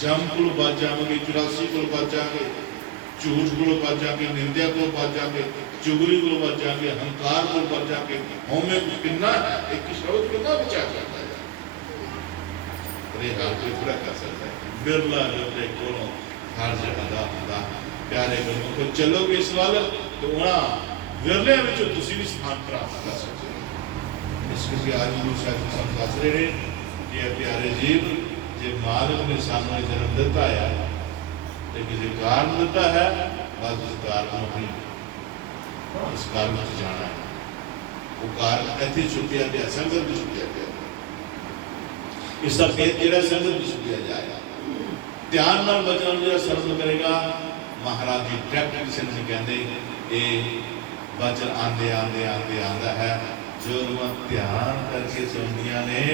जम को बच जाएंगे, 84 को बच जाएंगे, झूठ को बच जाएंगे, निंदा को बच जाएंगे, चुगली को बच जाएंगे, अहंकार को बच जाएंगे। होमे कितना है, एक शब्द कितना बचा सकता है, अरे हाल कोई पूरा कर सकता है। बिरला जो को हर जगह होता। प्यारे गुरमुखो, चलोगे इस वाल तो वहाँ विरले में तुसी भी स्थान प्राप्त कर सकते हो। इस करके आज गुरु साहिब जी सानू दस रहे हैं कि प्यारे जीव, जे मालिक ने सानू जन्म दिता है तो किसी कारण दिता है, बस उस कारण ही इस कारण से जाना है। वो कारण ऐसे छुट्टिया गया, संगत भी छुट्टिया गया, इसका भेद जो संगत भी छुट्टिया जाएगा। ध्यान नाल बचन जो सरल करेगा, महाराज जी डायरेक्ट किसी ने कहते ये बचन आंदे आंदे आंदे आंदा है, जो लोग ध्यान करके सुनिया ने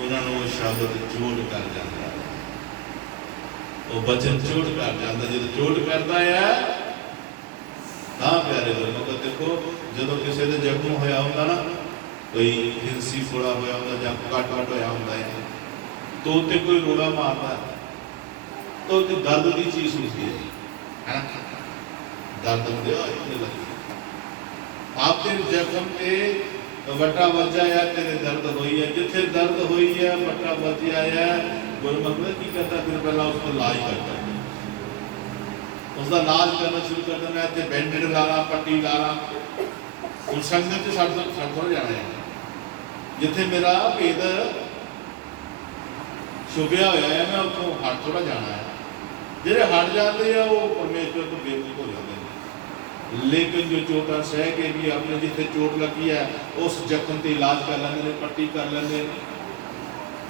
उन्होंने वो शब्द चोट कर जाता है, वो बचन चोट कर जाता। जो चोट करता है तां प्यारे गुरमुखो देखो, जो किसी का जख्म होया होता ना, कोई हिंसी फोड़ा होया होता या कट वट होया होता है, तो उत्ते कोई रोड़ा मारता है तो दर्द की चीज होती है ना, दर्द होते आपके जख्म से वट्टा बचा है, तेरे दर्द हुई है, जिथे दर्द हुई है वट्टा बचा है। गुरमुख की करता, फिर पहला उसको इलाज करता है, उसका इलाज करना शुरू कर देना है। बैंडेड लाना, पट्टी लाना। उन संगत से थोड़ा जाना है, जिथे मेरा भेद छुपिया हुआ है, मैं उतों हट थोड़ा जाना है। ਜਿਹੜੇ हट जाते हैं वो परमेश्वर को बेवकूफ हो जाते हैं। लेकिन जो चोटा सह के भी अपने जिथे चोट लगी है उस जख्म से इलाज कर लेंगे, पट्टी कर लेंगे,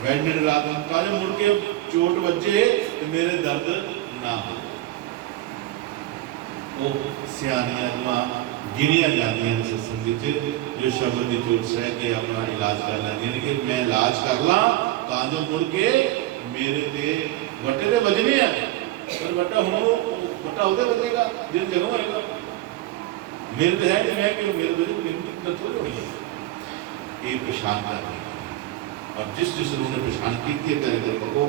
बैंडेड ला देंगे, ताकि मुड़ के चोट बजे तो मेरे दर्द ना हो। वो सियानियां गिनिया जाती सत्संग जो शब्द की चोट सह के अपना इलाज कर लेंगे कि मैं इलाज कर ला तो जो मुड़ के मेरे ते वटे दे बजने हैं, पर वटा हूँ वटा उधर बजेगा जिस जगह होएगा, मेरे तो है कि मैं क्यों मेरे बजे थोड़ी होनी है। ये पछाण कर रही है, और जिस जिस ने पछाण की तेरे को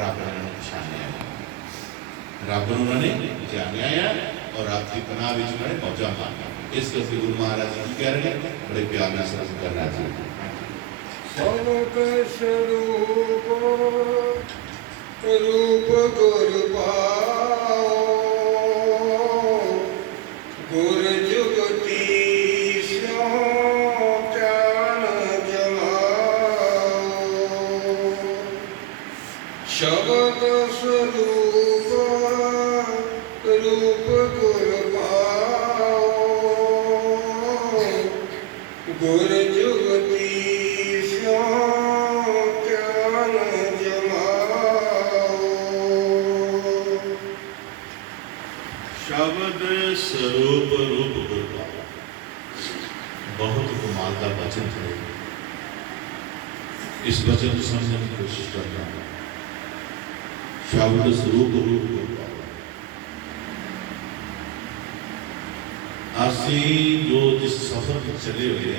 रब ने पछाणिया है, रब उन्होंने जानिया है और रब की पनाह में उन्होंने मौजा मारना। इस करके गुरु महाराज जी कह रहे हैं, बड़े प्यार में सर्व करना चाहिए। सबके स्वरूप रूप गुर पाओ गुर जुगती स्यों ज्ञान जमाओ शब्द स्वरूप रूप गुर पाओ गुर जुगती स्यों ज्ञान जमाओ शब्द स्वरूप रूप गुर पाओ। बहुत कमाल का वचन है। इस वचन को समझने की कोशिश करना है। शब्द स्वरूप रूप गुर पाओ। ਅਸੀਂ ਜੋ ਜਿਸ ਸਫ਼ਰ ਵਿੱਚ ਚਲੇ ਹੋਏ ਆ,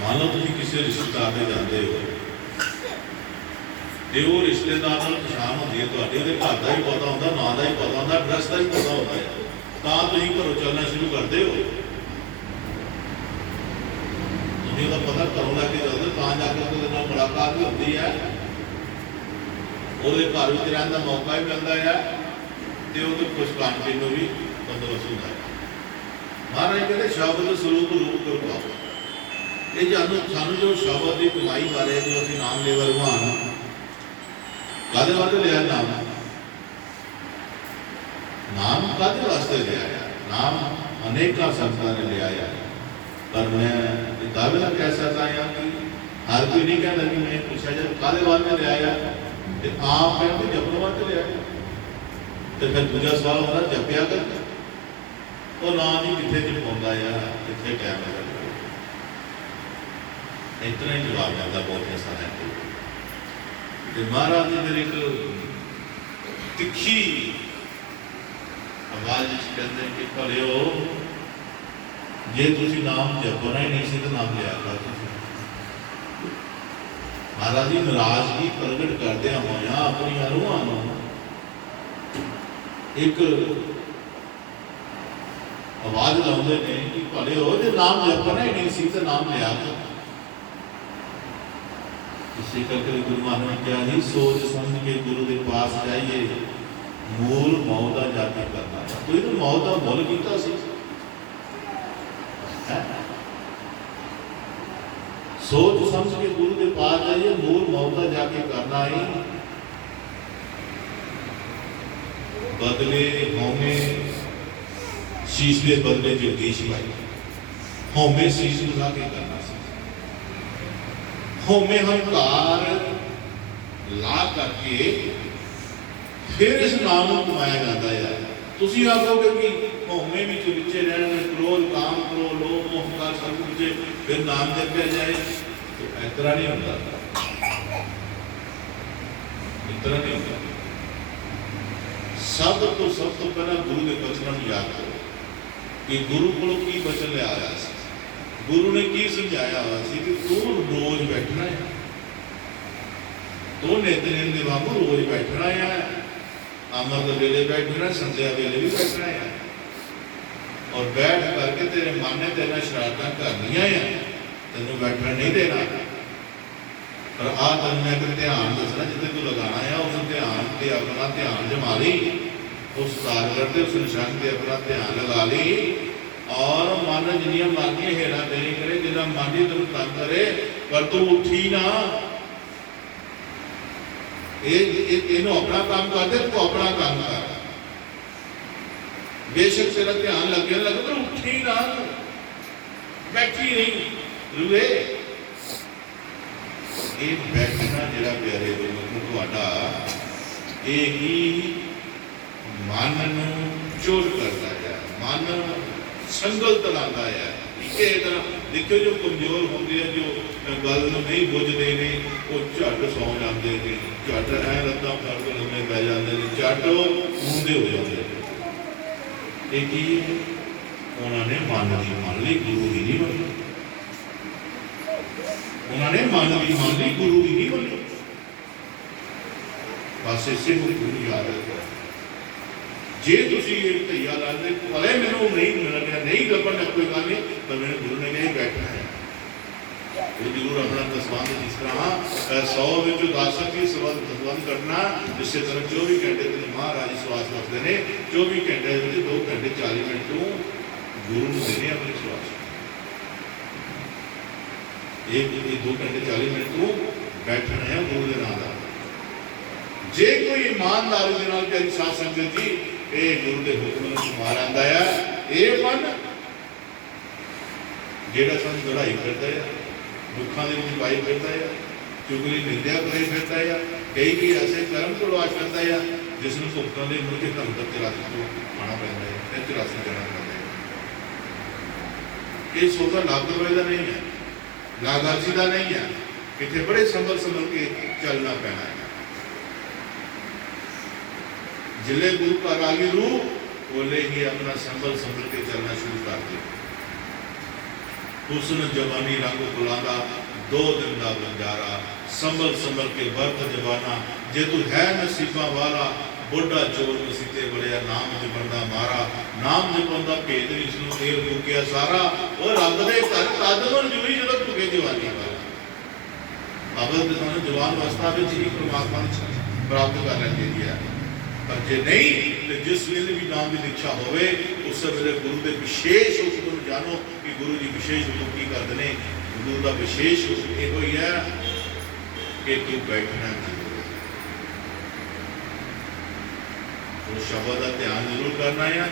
ਮੰਨ ਲਓ ਤੁਸੀਂ ਕਿਸੇ ਰਿਸ਼ਤੇਦਾਰ ਦੇ ਜਾਂਦੇ ਹੋ ਤੇ ਉਹ ਰਿਸ਼ਤੇਦਾਰ ਨਾਲ ਪਛਾਣ ਹੁੰਦੀ ਹੈ ਤੁਹਾਡੇ, ਉਹਦੇ ਘਰ ਦਾ ਹੀ ਪਤਾ ਹੁੰਦਾ, ਨਾਂ ਦਾ ਹੀ ਪਤਾ ਹੁੰਦਾ, ਐਡਰੈਸ ਦਾ ਹੀ ਪਤਾ ਹੁੰਦਾ ਹੈ, ਤਾਂ ਤੁਸੀਂ ਘਰੋਂ ਚੱਲਣਾ ਸ਼ੁਰੂ ਕਰਦੇ ਹੋ। ਤੁਸੀਂ ਉਹਦਾ ਪਤਾ ਘਰੋਂ ਲੈ ਕੇ ਜਾਂਦੇ ਤਾਂ ਜਾ ਕੇ ਉਹਦੇ ਨਾਲ ਮੁਲਾਕਾਤ ਵੀ ਹੁੰਦੀ ਹੈ, ਉਹਦੇ ਘਰ ਵਿੱਚ ਰਹਿਣ ਦਾ ਮੌਕਾ ਵੀ ਮਿਲਦਾ ਹੈ ਤੇ ਉਹਦੇ ਕੁਝ ਖਾਣ ਪੀਣ ਨੂੰ ਵੀ ਬੰਦੋਬਸਤ ਹੁੰਦਾ ਹੈ। ਮਹਾਰਾਜ ਕਹਿੰਦੇ ਸ਼ਬਦ ਸਰੂਪ ਰੂਪ ਗੁਰ ਪਾਓ। ਇਹ ਸਾਨੂੰ ਜੋ ਸ਼ਬਦ ਦੀ ਕਮਾਈ ਬਾਰੇ ਜੋ ਅਸੀਂ ਨਾਮ ਲੇਵਾ ਭਗਵਾਨ ਕਾਹਦੇ ਵਾਸਤੇ ਲਿਆ ਨਾਮ ਕਾਹਦੇ ਵਾਸਤੇ ਲਿਆ? ਨਾਮ ਅਨੇਕਾਂ ਸੰਤਾਂ ਨੇ ਲਿਆ ਹੈ, ਪਰ ਮੈਂ ਇਹ ਦਾਅਵੇ ਨਾਲ ਕਹਿ ਸਕਦਾ ਹਾਂ ਕਿ ਹਰ ਕੋਈ ਨਹੀਂ ਕਹਿੰਦਾ ਕਿ ਮੈਂ ਪੁੱਛਿਆ ਜਦ ਕਾਹਦੇ ਵਾਸਤੇ ਲਿਆ ਹੈ ਤੇ ਆਪ ਕਹਿੰਦੇ ਜਪਣ ਵਾਸਤੇ ਲਿਆ ਹੈ। ਤੇ ਫਿਰ ਦੂਜਾ ਸਵਾਲ ਹੁੰਦਾ ਜਪਿਆ ਕਰ ਉਹ ਨਾਂ ਨਹੀਂ ਕਿੱਥੇ ਜਪਾਉਂਦਾ ਯਾਰ, ਕਿੱਥੇ ਟਾਈਮ ਲੱਗਦਾ। ਇਤਨਾ ਹੀ ਜਵਾਬ ਮਿਲਦਾ ਬਹੁਤ ਐਸਾ ਹੈ ਤੇ ਮਹਾਰਾਜ ਨੇ ਮੇਰੇ ਇੱਕ ਤਿੱਖੀ ਆਵਾਜ਼ ਵਿੱਚ ਕਹਿੰਦੇ ਕਿ ਭਲਿਓ ਜੇ ਤੁਸੀਂ ਨਾਮ ਜਪਣਾ ਹੀ ਨਹੀਂ ਸੀ ਤਾਂ ਨਾਮ ਲਿਆ ਕਰ। ਮਹਾਰਾਜ ਦੀ ਨਾਰਾਜ਼ਗੀ ਪ੍ਰਗਟ ਕਰਦਿਆਂ ਹੋਇਆਂ ਆਪਣੀਆਂ ਰੂਹਾਂ ਨੂੰ ਇੱਕ ਆਵਾਜ਼ ਲਾਉਂਦੇ ਨੇ ਕਿ ਭਲਿਓ ਜੇ ਨਾਮ ਜਪਣਾ ਹੀ ਨਹੀਂ ਸੀ ਤਾਂ ਨਾਮ ਲਿਆ ਕਰ। ਇਸੇ ਕਰਕੇ ਗੁਰੂ ਮਹਾਰਾਜ ਨੇ ਕਿਹਾ ਜੀ ਸੋਚ ਸਮਝ ਕੇ ਗੁਰੂ ਦੇ ਪਾਸ ਜਾਈਏ, ਮੂਲ ਮੌਤ ਦਾ ਜਾ ਕੇ ਕਰਨਾ। ਤੂੰ ਇਹਨੂੰ ਮੌਤ ਦਾ ਮੁੱਲ ਕੀਤਾ ਸੀ। ਸੋਚ ਸਮਝ ਕੇ ਗੁਰੂ ਦੇ ਪਾਸ ਜਾਈਏ, ਮੂਲ ਮੌਤ ਦਾ ਜਾ ਕੇ ਕਰਨਾ ਹੀ। ਬਦਲੇ ਹਉਮੈ ਸ਼ੀਸ਼ ਦੇ ਬਦਲੇ ਜਗਦੀਸ਼ ਭਾਈ, ਹਉਮੈ ਸ਼ੀਸ਼ ਨੂੰ ਲਾ ਕੇ ਕਰਨਾ ਸੀ। ਹਉਮੈ ਹੰਕਾਰ ਲਾ ਕਰਕੇ ਫਿਰ ਇਸ ਨਾਮ ਨੂੰ ਕਮਾਇਆ ਜਾਂਦਾ ਹੈ। ਤੁਸੀਂ ਆਖੋਗੇ ਕਿ ਹਉਮੈ ਵਿੱਚ ਵਿੱਚੇ ਰਹਿਣ, ਕ੍ਰੋਧ ਕਾਮ ਕ੍ਰੋਧ ਲੋਭ ਮੋਹ ਹੰਕਾਰ ਸਭ ਵਿੱਚ ਫਿਰ ਨਾਮ ਜਪਿਆ ਜਾਏ, ਇਸ ਤਰ੍ਹਾਂ ਨਹੀਂ ਹੁੰਦਾ। ਇਸ ਤਰ੍ਹਾਂ ਨਹੀਂ ਹੁੰਦਾ। ਸਭ ਤੋਂ ਪਹਿਲਾਂ ਗੁਰੂ ਦੇ ਬਚਨਾਂ ਨੂੰ ਯਾਦ ਕਰੋ ਕਿ ਗੁਰੂ ਕੋਲੋਂ ਕੀ ਬਚਨ ਲਿਆ ਆਇਆ ਸੀ। ਗੁਰੂ ਨੇ ਕੀ ਸਮਝਾਇਆ ਹੋਇਆ ਸੀ ਕਿ ਤੂੰ ਰੋਜ਼ ਬੈਠਣਾ ਹੈ, ਤੂੰ ਨਿਤਨੇਮ ਦੇ ਵਾਂਗੂ ਰੋਜ਼ ਬੈਠਣਾ ਹੈ, ਅੰਮ੍ਰਿਤ ਵੇਲੇ ਬੈਠਣਾ, ਸੰਧਿਆ ਵੇਲੇ ਵੀ ਬੈਠਣਾ ਹੈ, ਔਰ ਬੈਠ ਕਰਕੇ ਤੇਰੇ ਮਨ ਨੇ ਤੇਰੇ ਨਾਲ ਸ਼ਰਾਰਤਾਂ ਕਰਨੀਆਂ ਹੈ, ਤੈਨੂੰ ਬੈਠਣ ਨਹੀਂ ਦੇਣਾ। ਪਰ ਆਹ ਤੈਨੂੰ ਮੈਂ ਇੱਕ ਧਿਆਨ ਦੱਸਣਾ ਜਿੱਥੇ ਤੂੰ ਲਗਾਣਾ ਹੈ, ਉਸ ਧਿਆਨ ਤੇ ਆਪਣਾ ਧਿਆਨ ਜਮਾ ਲਈ, ਉਸ ਕਾਰਗਰ ਤੇ ਉਸ ਨਿਸ਼ਾਨ ਤੇ ਆਪਣਾ ਧਿਆਨ ਲਗਾ ਲਈ, ਔਰ ਮਨ ਜਿੰਨੀਆਂ ਮਰਜ਼ੀਆਂ ਹੇਰਾ ਫੇਰੀ ਕਰੇ, ਜਿੰਨਾ ਮਰਜ਼ੀ ਤੈਨੂੰ ਤੰਗ ਕਰੇ, ਪਰ ਤੂੰ ਉੱਠੀ ਨਾ। ਇਹਨੂੰ ਆਪਣਾ ਕੰਮ ਕਰਦੇ, ਤੂੰ ਆਪਣਾ ਕੰਮ ਕਰ। ਬੇਸ਼ੱਕ ਤੇਰਾ ਧਿਆਨ ਲੱਗੇ ਨਾ ਲੱਗੇ, ਪਰ ਉੱਠੀ ਨਾ, ਬੈਠੀ ਨਹੀਂ ਰੁਏ। ਇਹ ਬੈਠਣਾ ਜਿਹੜਾ ਪਿਆਰੇ ਗੁਰੂ ਤੁਹਾਡਾ, ਇਹ ਹੀ ਮਨ ਨੂੰ ਚੋਰ ਕਰਦਾ ਹੈ, ਮਨ ਸੰਗਲ ਤਲਾਉਂਦਾ ਹੈ। ਇਸੇ ਤਰ੍ਹਾਂ ਦੇਖਿਓ ਜੋ ਕਮਜ਼ੋਰ ਹੁੰਦੇ ਆ, ਜੋ ਗੱਲ ਨੂੰ ਨਹੀਂ ਬੁੱਝਦੇ ਨੇ, ਉਹ ਝੱਟ ਸੌ ਜਾਂਦੇ ਨੇ, ਝੱਟ ਐ ਲੱਤਾਂ ਫੜ ਕੇ ਲੰਮੇ ਪੈ ਜਾਂਦੇ ਨੇ, ਝੱਟ ਹੁੰਦੇ ਹੋ ਜਾਂਦੇ ਨੇ। ਇਹ ਕੀ ਉਹਨਾਂ ਨੇ ਮਨ ਦੀ ਮੰਨ ਲਈ, ਗੁਰੂ ਦੀ ਨਹੀਂ ਮੰਨੀ। ਉਹਨਾਂ ਨੇ ਮਨ ਦੀ ਮੰਨ ਲਈ, ਗੁਰੂ ਦੀ ਨਹੀਂ ਮੰਨੀ। ਬਸ ਇਸੇ ਨੂੰ ਗੁਰੂ ਯਾਦ ਰੱਖੋ। ਜੇ ਤੁਸੀਂ ਇਹ ਧਈਆ ਲਾਦੇ ਭਲੇ ਮੈਨੂੰ ਨਹੀਂ ਮਿਲ ਰਿਹਾ, ਨਹੀਂ ਲੱਭਣ ਦਾ ਕੋਈ ਗੱਲ ਨਹੀਂ, ਪਰ ਮੈਨੂੰ ਗੁਰੂ ਨੇ ਕਿਹਾ ਬੈਠਣਾ ਹੈ। ਇਹ ਜ਼ਰੂਰ ਆਪਣਾ ਦਸਵੰਧ ਜਿਸ ਤਰ੍ਹਾਂ 100 ਵਿੱਚੋਂ 10 ਕੀ ਦਸਵੰਧ ਕੱਢਣਾ, ਇਸੇ ਤਰ੍ਹਾਂ 24 ਘੰਟੇ ਤੇ ਮਹਾਰਾਜ ਸਵਾਸ ਰੱਖਦੇ ਨੇ। 24 ਘੰਟੇ ਵਿੱਚ 2 ਘੰਟੇ 40 ਮਿੰਟ ਤੋਂ ਗੁਰੂ ਨੂੰ ਦੇਣੇ ਆਪਣੇ ਸਵਾਸ। ਇਹ 2 ਘੰਟੇ 40 ਮਿੰਟ ਤੋਂ ਬੈਠਣਾ ਹੈ ਗੁਰੂ ਦੇ ਨਾਂ ਦਾ। ਜੇ ਕੋਈ ਇਮਾਨਦਾਰੀ ਦੇ ਨਾਲ ਪਿਆਰੀ ਸਾਧ ਸੰਗਤ ਜੀ ਇਹ ਗੁਰੂ ਦੇ ਹੁਕਮ ਨੂੰ ਸੰਭਾਲ ਆਂਦਾ ਆ, ਇਹ ਮਨ ਜਿਹੜਾ ਸਾਨੂੰ ਲੜਾਈ ਕਰਦਾ ਹੈ, ਦੁੱਖਾਂ ਦੇ ਵਿੱਚ ਪਾਈ ਫਿਰਦਾ ਹੈ, ਚੁਗਲੀ ਨਿੰਦਿਆ ਕਰੀ ਫਿਰਦਾ ਹੈ, ਕਈ ਐਸੇ ਕਰਮ ਤਲਾਸ਼ ਕਰਦਾ ਹੈ ਜਿਸ ਨੂੰ ਭੁਗਤਣ ਲਈ ਮੁੜ ਕੇ ਘਰ ਤੱਕ 84 ਤੋਂ ਆਉਣਾ ਪੈਂਦਾ ਹੈ, 84 ਜਾਣਾ ਪੈਂਦਾ ਹੈ। ਇਹ ਸੋਚਾ ਲਾਪਰਵਾਹੀ ਦਾ ਨਹੀਂ ਹੈ, ਲਾਗਾਰਜੀ ਦਾ ਨਹੀਂ ਹੈ, ਇੱਥੇ ਬੜੇ ਸੰਭਲ ਕੇ ਚੱਲਣਾ ਪੈਣਾ ਹੈ। ਜਿਲੇ ਗੁਰੂ का रागी रूप बोले ही अपना संभल के चलना शुरू कर दे। हुस्न जवानी रंग बुलांदा 2 दिन का बंजारा, संभल के वर्त जवाना, जे तू है नसीबा वाला, बुढ़ा चोर मसीते बड़िया, नाम जपंदा मारा, नाम जपंदा भेद इसनों तेल फूकिया सारा, और रब दे घर तद जुड़ी जो भुगे जवानी वाला। अवल तो जवान अवस्था में ही परमात्मा प्राप्त कर लेंगे है, पर जे नहीं तो जिस वेले भी नाम की दीक्षा होवे उस वेले गुरु के विशेष हुक्म जानो कि गुरु जी विशेष हुक्म की करते हैं। गुरु का विशेष हुक्म यह ही है कि तू बैठना वो शब्द का ध्यान जरूर करना है।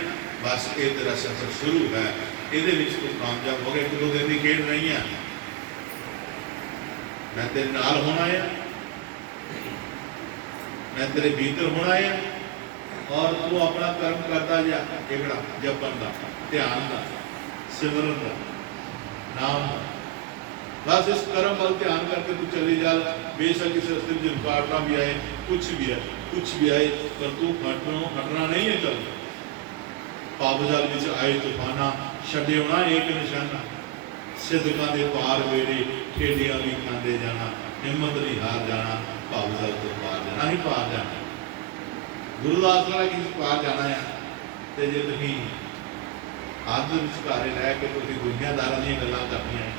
बस ये तेरा सफर शुरू है, ये तू कामयाब हो गया। 1-2 दिन की खेड नहीं है, मैं तेरे नाल होना है, मैं तेरे भीतर होना है, और तू अपना कर्म करता जा, एकड़ा जपन का, ध्यान का, सिमरन का, नाम का। बस इस कर्म वाल ध्यान करके तू चली जा। बेशक इस रस्ते में रुकावटां भी आए, कुछ भी आए, पर तू हटना नहीं है। चल पावजाल विच आए तूफाना, छड्डियो ना एक निशाना, सिदकां दे पार वेड़े ठेडियां भी खांदे जाना, हिम्मत नहीं हार जाना, पावजाल तो पार जाना ही पार जाना। गुरु दास वाला किसी पार जाना है तो जे तुम आदत विचकारे रह के दुनियादारा दी गल्लां करनियां है,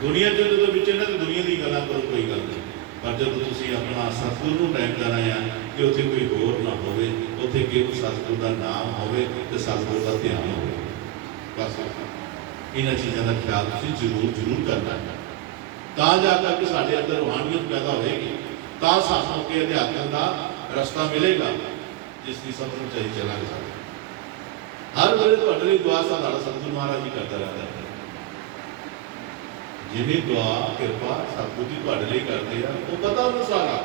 दुनिया जो जो बिच ना तो दुनिया की गल्लां करो, कोई गल नहीं। पर जब तुम अपना सतगुरु नूं टाइम देना है कि उत्थे कोई होर ना होवे, उत्थे केवल सतगुरु का नाम होवे ते सतगुरु का ध्यान होवे। बस इन्हां चीज़ों का ख्याल तुसीं जरूर करना है, तां जाकर कि साडे अंदर रूहानियत पैदा होएगी, तां सानूं के अध्यात्म का रस्ता मिलेगा जिसकी सफर चाहिए चला गया। हर वेले तुहाडे लई दुआ साडा सतगुरु महाराज जी करता रहता है। जिन्हें दुआ कृपा सतगुरु जी तुहाडे लई करते हैं, वो पता उन्हें सारा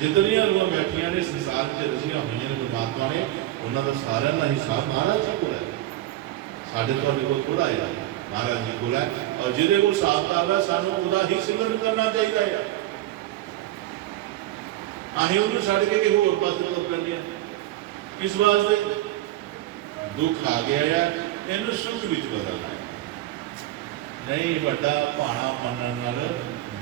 जितनियां रूहां बैठियां ने संसार में रचियां हुई ने परमात्मा ने, उन्होंने सारिਆਂ ਦਾ हिसाब महाराज जी को है। साडे तुहाडे कोल थोड़ा है, महाराज जी को है, और जिहदे कोल हिसाब किताब है सानूं उहदा ही सिमरन करना चाहिए है। असीं उन्होंने छड्ड के किसी होर पासे तुर पैंदे आ। इस वास्ते दुख आ गया है, इहनूं सुख विच बदलना है। नहीं वड्डा भाणा मनण नाल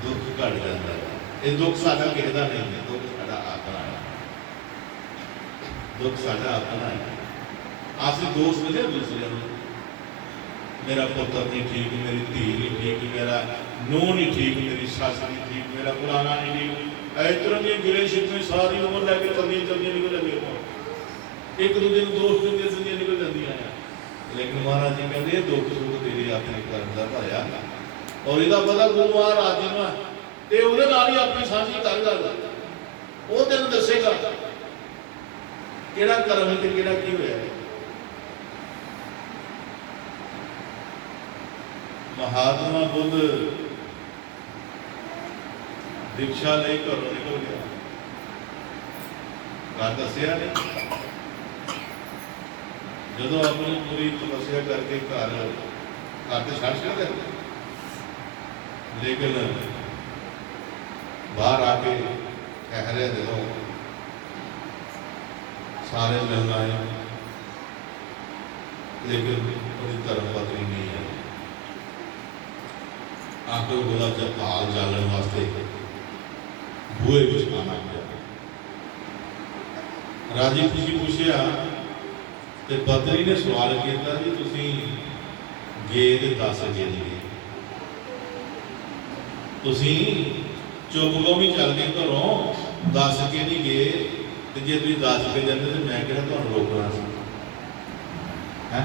दुख घट जाता है। ये दुख साडा किसी दा नहीं है, दुख साडा अपना है, दुख साडा अपना है। असीं दोष दिंदे दूसरिਆਂ ਨੂੰ, मेरा पुत्र नहीं ठीक, मेरी धी नहीं ठीक, मेरा नूह नहीं ठीक, मेरी सस नहीं ठीक, मेरा फलाना नहीं ठीक। इस तरह की गिले शिकवे सारी उम्र लैके चलदियां निकल जाती, एक दूजे को दोष दिंदियां निकल जांदियां हैं। लेकिन महाराज जी कहते हैं दुख सुख तेरे अपने कर्म का भाया, और इसका पता गुरु महाराज जी ने ते उहदे नाल ही अपनी साझी कर गल, वो तेन दसेगा किहड़ा कर्म है ते किहड़ा की होया। महात्मा बुद्ध दीक्षा ले घरों निकल गया, घर दसिया नहीं। जो अपनी पूरी तपस्या करके घर तो छड़ छड़ दे, लेकिन बाहर आके ठहरे जो सारे मिल आए, लेकिन कोई धर्म पत्नी नहीं है। आके बोला जब हाल जानने वास्ते बूहे में आना गया। राजी खुशी पूछया तो पत्नी ने सवाल किया जी तुसीं गए तो 10 वजे नहीं गए, ਤੁਸੀਂ ਚੁੱਪ ਗੋਵੀ ਚੱਲ ਕੇ ਘਰੋਂ ਦੱਸ ਕੇ ਨਹੀਂ ਗਏ, ਤੇ ਜੇ ਤੁਸੀਂ ਦੱਸ ਕੇ ਜਾਂਦੇ ਤੇ ਮੈਂ ਕਿਹੜਾ ਤੁਹਾਨੂੰ ਰੋਕਣਾ ਸੀ ਹੈ।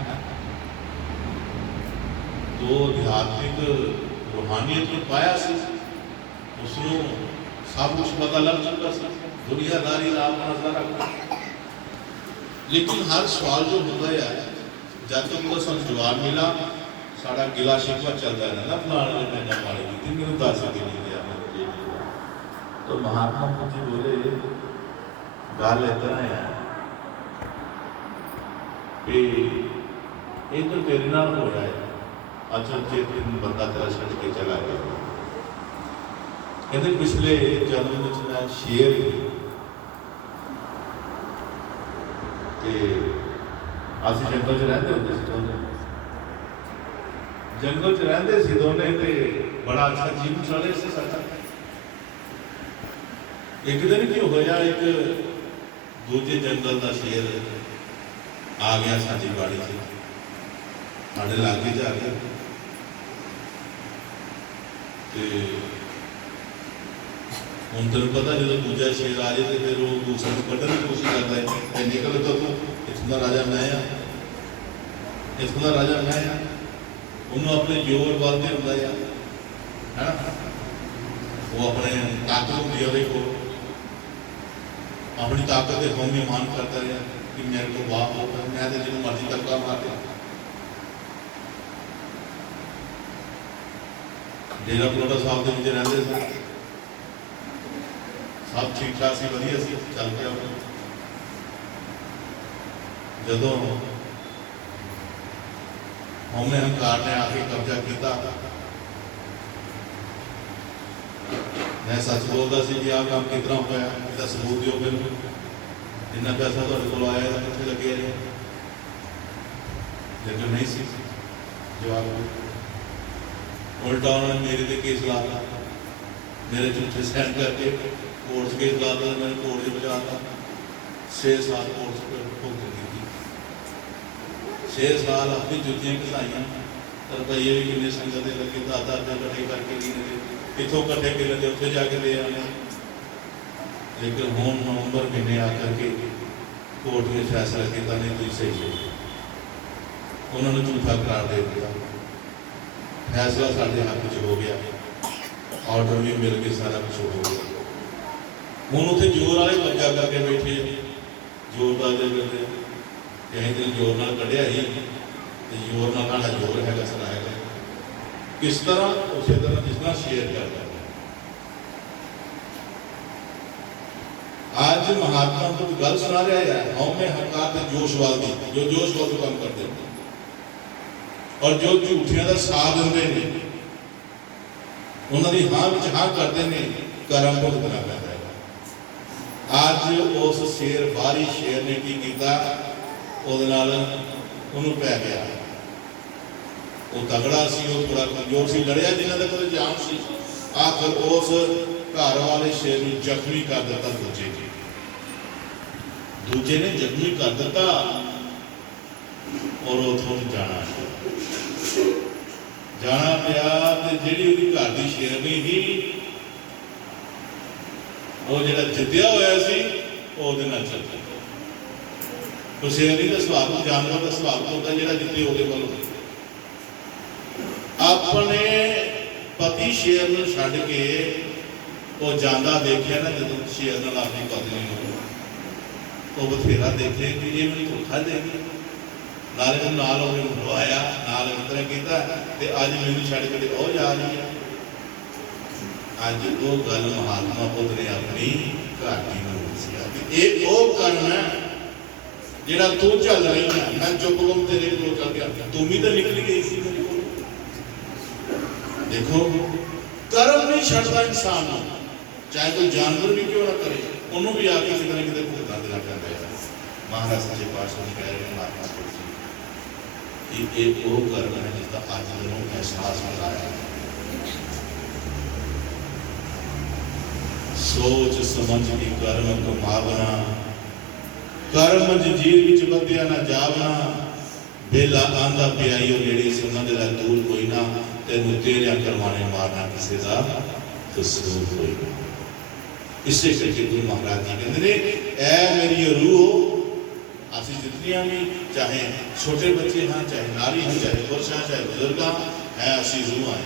ਜੋ ਅਧਿਆਤਮਿਕ ਰੂਹਾਨੀਅਤ ਨੂੰ ਪਾਇਆ ਸੀ, ਉਸ ਨੂੰ ਸਭ ਕੁਝ ਪਤਾ ਲੱਗ ਚੁੱਕਾ ਸੀ, ਦੁਨੀਆਦਾਰੀ ਦਾ ਆਪਣਾ ਨਜ਼ਾਰਾ। ਲੇਕਿਨ ਹਰ ਸਵਾਲ ਜੋ ਹੁੰਦਾ ਹੈ, ਜਦ ਤੱਕ ਉਹਦਾ ਸਾਨੂੰ ਜਵਾਬ ਮਿਲਾ, ਸਾਡਾ ਗਿਲਾ ਸ਼ਿਕਵਾ ਚੱਲਦਾ ਰਹਿੰਦਾ, ਫਲਾਣੇ ਨੇ ਮੈਨਾਂ ਮਾਰੀ ਕੀਤੀ, ਮੈਨੂੰ ਦੱਸ ਕੇ ਨਹੀਂ ਦਿਆ। तो महात्मा जी बोले गल इस तरह है कि ये तो तेरे नाल होया है, अच्छा जे तीन बंदा तेरा छड़ के चला गया। कहते पिछले जन्म में मैं शेर अस जंगल च रहते होंगे सी दोनों, जंगल च रहते सी दोने, बड़ा अच्छा जीवन चले से साडा। एक दिन की होया, एक दूजे जंगल का शेर आ गया साडी बाड़ी से, साढ़े लागे जा गया। हुण तेन पता जो दूजा शेर आ जाए तो फिर वो दूसरे को कट्टण की कोशिश करता है, निकल तो तू इत्थों का राजा मैं हाँ, इत्थों का राजा मैं हाँ। उन्होंने अपने जोर बलते होंगे है ना, वो अपने ताकत होंगी वो को, अपनी ताकत के होंगे मान करता है कि मेरे को बाप होता है, मैं तो जिन्होंने मर्जी तबका मार दिया। डेरा परोटा साहब के रहते थे, सब ठीक ठाक सी, वधिया सी, चल गया। जदों हमें हंकार ने आके कब्जा किया, मैं सच बोलता सी कि आह काम कितना होया, इसका सबूत दिओ, फिर इन्ना पैसा तुहाडे कोल आया कित्थे लगे है, लेकिन नहीं सी जवाब। उल्टा उन्होंने मेरे ते केस ला ता, मेरे झूठे साइन करके कोर्ट केस ला ता, मैंने कोर्ट च पहुंचा ता। 6 साल कोर्ट भुगत की, 6 साल अपनी जुत्तियां घसाइयां, रुपये भी किन्ने संगत के लगे, 10-10 रुपये कट्ठे करके इतों कट्ठे के लगे उत्थे जाके ले आने। लेकिन हुण नवंबर महीने आकर के कोर्ट ने फैसला किया, नहीं तुम सही है, उन्होंने झूठा करार दे दिया, फैसला साढ़े हक च हो गया, ऑर्डर भी मिल गए, सारा कुछ हो गया। हुण उत्थे जोर वाले कब्जा करके बैठे, जोर डालते फिरते, कहीं दिन जोर नाल कढ़िया ही, जोर नाल साडा जोर हैगा, सराएगा किस तरह, उसी तरह जिस तरह शेयर करता है। आज महात्मा को गल सुना रहा है, हमें हकार जोशवादी, जो जोशवादी काम करते हैं और जो झूठियां का साथ देंगे ने, उन्होंने हाँ विच हाँ करते हैं, कर्म भुगतना पैदा है। आज उस शेर बाहरी शेर ने की किया, उहदे नाल उहनूं पै गया, वो तगड़ा सी, वो थोड़ा कमजोर सी, लड़िया जिन्हों का कोई जान सी, आखिर उस घर वाले शेर में जख्मी कर दिता, दूजे ने जख्मी कर दिता और उथों जाना पिया। जिहड़ी उहदी घर की शेरनी थी, वो जिहड़ा जिद्दिया होया सी, उहदे नाल चल पिया। शेरनी का सुभाव, जानवर का सुभाव होता है, जिहड़ा जिद्दी उहदे कोल अपने पति शेर नूं छड्ड के वो जांदा देखिया ना, जदों शेर नाल अपनी पत्नी नूं, तो बथेरा देखे कि ये मैनूं धोखा देगी, नाले नाल उहने मरवाया, नाल इस तरह कीता, ते अज मैनूं छड्ड के ओ जा रही है। अज वो गल महात्मा बुद्ध ने अपनी घाटी नूं दस्सिया कि ये वो कर्म है जिहड़ा तू चल रही है, मैं चुप गुम तेरे कोल चल गया, तू भी तो निकल गई सी मेरे कोल। देखो कर्म नहीं छड़ता इंसान, चाहे कोई जानवर भी क्यों ना करे, उन्होंने भी आके कितने ना कितने भुगतान देना पैंदा है। महाराज सच्चे पातशाह कह रहे हैं, महात्मा जी कि एक वो कर्म है जिसका आज दिनों एहसास कराया। सोच समझ की कर्म कमावना, कर्म जंजीर विच बंधिया ना जावना, बेला आंदा पियाईओ नेड़े संबंध दा दूर कोई ना, तेनू तेरिया करवाने मारना किसी का कसूर कोई ना। इसे करके गुरु महाराज जी कहते ने ऐ मेरी रूह, असी जितनियां भी चाहे छोटे बच्चे हाँ, चाहे नारी हाँ, चाहे पुरुष हाँ, चाहे बुजुर्ग हाँ, है असी रूह आए।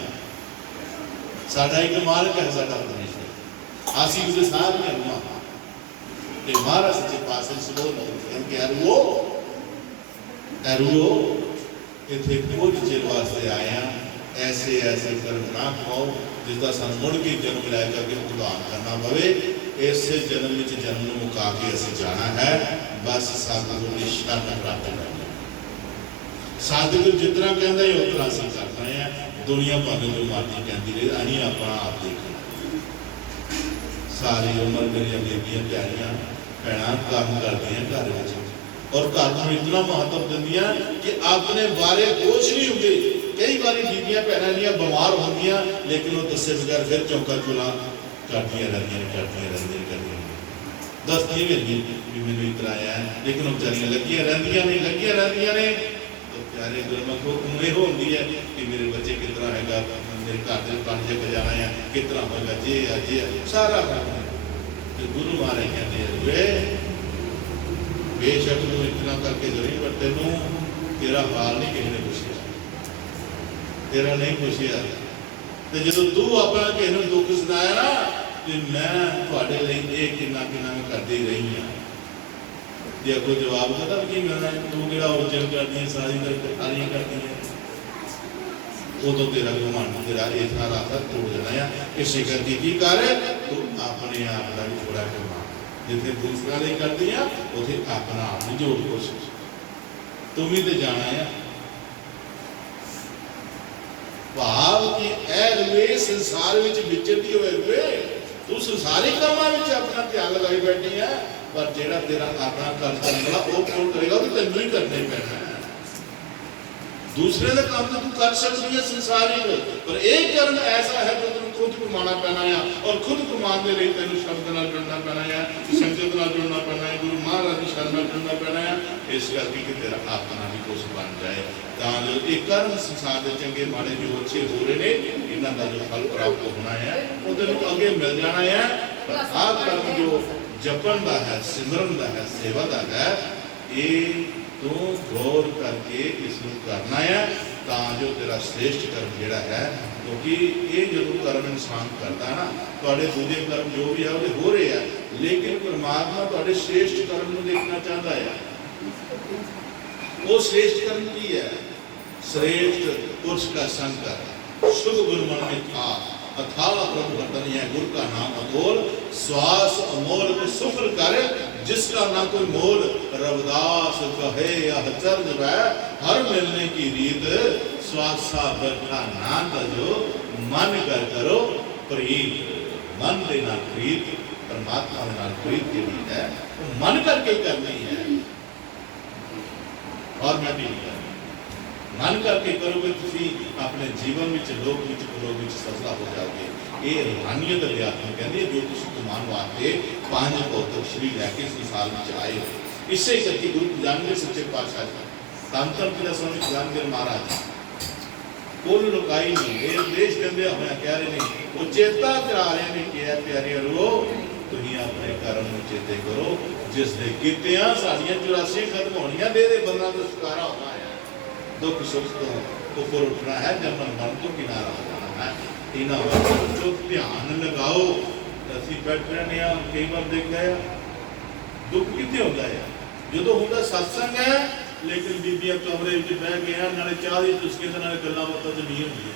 साडा एक मालिक है, साडा परमेश्वर, असी उसके सारियां रूहां हाँ। ते महाराज सच्चे पातशाह सलोन के रूहो इत्थे कुछ चिर वास्ते आए हैं, ऐसे ऐसे कर्म ना खाओ जिसका सानू मुड़ के जन्म लै करके भुगतान करना पवे। इस जन्म में जन्म को मुका के असीं जाना है, बस सतगुरु की शरण प्राप्त करनी। सतगुरु जितना कहता है उतना असीं करना है। दुनिया भावें जो मर्जी कहती रहे, असीं अपना आप देखना। सारी उम्र मेरिया बेटियां प्यारियां भैणां काम करदियां घर विच, और घर को इतना महत्व दिंदियां कि अपने बारे कुछ नहीं होंगे। कई बार बीबियां भैणां दियां बीमार होंदियां, लेकिन वो दसे बगैर फिर चौंका चूल्हा करदियां रहंदियां दसदियां भी नहीं कि मैनूं इतना आया है, लेकिन वो बेचारियां लगियां रहंदियां ने। तो प्यारे गुरमुखो उम्मीद होंदी है कि मेरे बच्चे कितना हैगा, मेरे घर के बन जग जाना है, कितना होगा जे सारा तो गुरु महाराज कहते हैं बेशक तू इतना करके जरूरी, पर तेनों तेरा हाल नहीं किसी ने पूछा, तेरा नहीं पूछा। तो जो तू अपना किसी ने दुख सुनाया ना कि मैं थोड़े लिए किन्ना किन्ना मैं करती रही हाँ, जे अगो जवाब पता कि मिलना, तू कि उज्जल करती है, सारी सारियां करती है, उदों तेरा घुमाना तेरा ये सारा असर टूट जाना है। इसे करके की कर तू अपने आप का भी थोड़ा घुमा, जिथे दूसरा नहीं करती है उसे अपना आप नहीं जोड़ कोशिश, तुम ही तो जाना है। भाव कि ए संसार में विचरती हुए तू संसारी कामां में अपना ध्यान लगाई बैठी है, पर जेड़ा तेरा अपना कर्ज करने वाला वो कौन करेगा, तो तेन ही करने पैना है। दूसरे का काम तो तू कर सकती है संसारी में, पर एक कर्म ऐसा है जो तुम खुद कमाना पैना है, और खुद कमाने के लिए तेन शब्द नाल जुड़ना पैना है, संगत नाल जुड़ना पैना है, गुरु महाराज की शरण नाल जुड़ना पैना है। इस करके कि तेरा अपना भी कुछ बन जाए, तां जो एक कर्म संसार के चंगे माड़े जो अच्छे हो रहे ने, इन्हां दा जो फल प्राप्त होना है वो तेन अगे मिल जाना है। पर आ कर्म जो जपन का है, सिमरन का है, सेवा का है, ये तू गौर करके इसको करना है, तां जो तेरा श्रेष्ठ कर्म जिहड़ा है, क्योंकि ये जो कर्म इंसान करता है ना, तुहाडे दूजे कर्म जो भी है वो हो रहे हैं, लेकिन परमात्मा तुहाडे श्रेष्ठ कर्म को देखना चाहता है। वो श्रेष्ठ कर्म की है, श्रेष्ठ पुरुष का संग कर, शुभ गुरु मन में था, अथाह प्रभु वर्तन है, गुरु का नाम अतोल, श्वास अमोल को सुफल कर, जिसका ना कोई मोल, रविदास कहे यह चर्ज वह, हर मिलने की रीत, स्वासा बैठा ना तजो, मन कर करो प्रीत। मन के नाल प्रीत, परमात्मा के नाल प्रीत जी है, वो मन करके करनी है, और मैं भी नहीं करनी। मन करके करोगे तुसी अपने जीवन में लोक में करोगे सफल हो जाओगे। ये रूहानियत अध्यात्म कहते हैं, जो तुम कमान वास्ते पांच भौतिक शरीर लैके संसार में आए हो। इससे करके गुरु जानवे सच्चे पातशाह तांतन की स्वामी जानवे महाराज कोई लुकाई नहीं, ये देश कहते हुए कह रहे नहीं, वो चेता करा रहे हैं कि प्यारे रो तुम अपने कर्म में चेते करो, जिसने कीतियां साड़ियां 84 खत्म होनियां, दे बंदा तो छुटकारा होना है, दुख सुख तो ऊपर उठना है, जन्म मन तो किनारा हो जाना है। इन्होंने जो ध्यान लगाओ, असी बैठ रहे हैं, कई बार देखा है दुख कितने होता है जो होता सत्संग है, लेकिन बीबियां कमरे में बह गए नाले चाह की चुस्के नाले गल्लां बातां तो नहीं होंगी।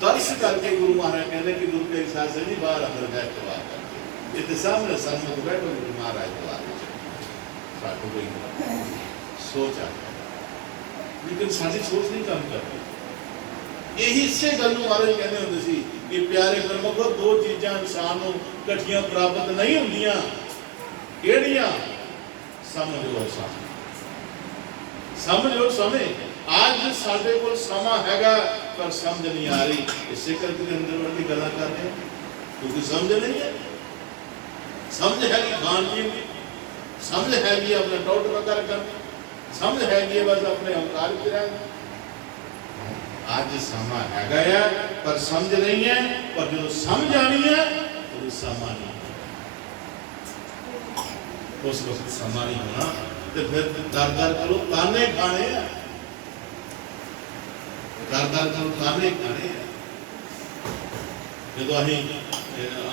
तरस करके गुरु महाराज कहते कि गुरु के एहसास नहीं बाहर अंदर बैठ के बात करते, ये सामने सत्संग बैठो गुरु महाराज को आके कोई सोच आ, लेकिन सारी सोच नहीं काम करती। यही से गल महाराज कहते होंगे सी कि प्यारे गुरमुखो दो चीज़ां इंसान को इकट्ठियां प्राप्त नहीं होंदियां, किहड़ियां? समझ लो समय, समझ लो समय। आज साडे कोल समा हैगा पर समझ नहीं आ रही, इसे करके अंदर बढ़ के गल्लां कर रहे हैं क्योंकि समझ नहीं है। समझ है कि खान पीन की, समझ है कि अपना टोट वगैरह करना, समझ है कि बस अपने अहंकार की रहना, ਅੱਜ ਸਮਾਂ ਹੈਗਾ ਆ ਪਰ ਸਮਝ ਨਹੀਂ ਹੈ, ਪਰ ਜਦੋਂ ਸਮਝ ਆਣੀ ਹੈ ਉਦੋਂ ਸਮਾਂ ਨਹੀਂ, ਉਸ ਵਕਤ ਸਮਾਂ ਨਹੀਂ ਹੋਣਾ ਤੇ ਫਿਰ ਦਰ ਕਰੋ ਤਾਨੇ ਖਾਣੇ ਆ, ਦਰ ਕਰੋ ਤਾਨੇ ਖਾਣੇ ਆ। ਜਦੋਂ ਅਸੀਂ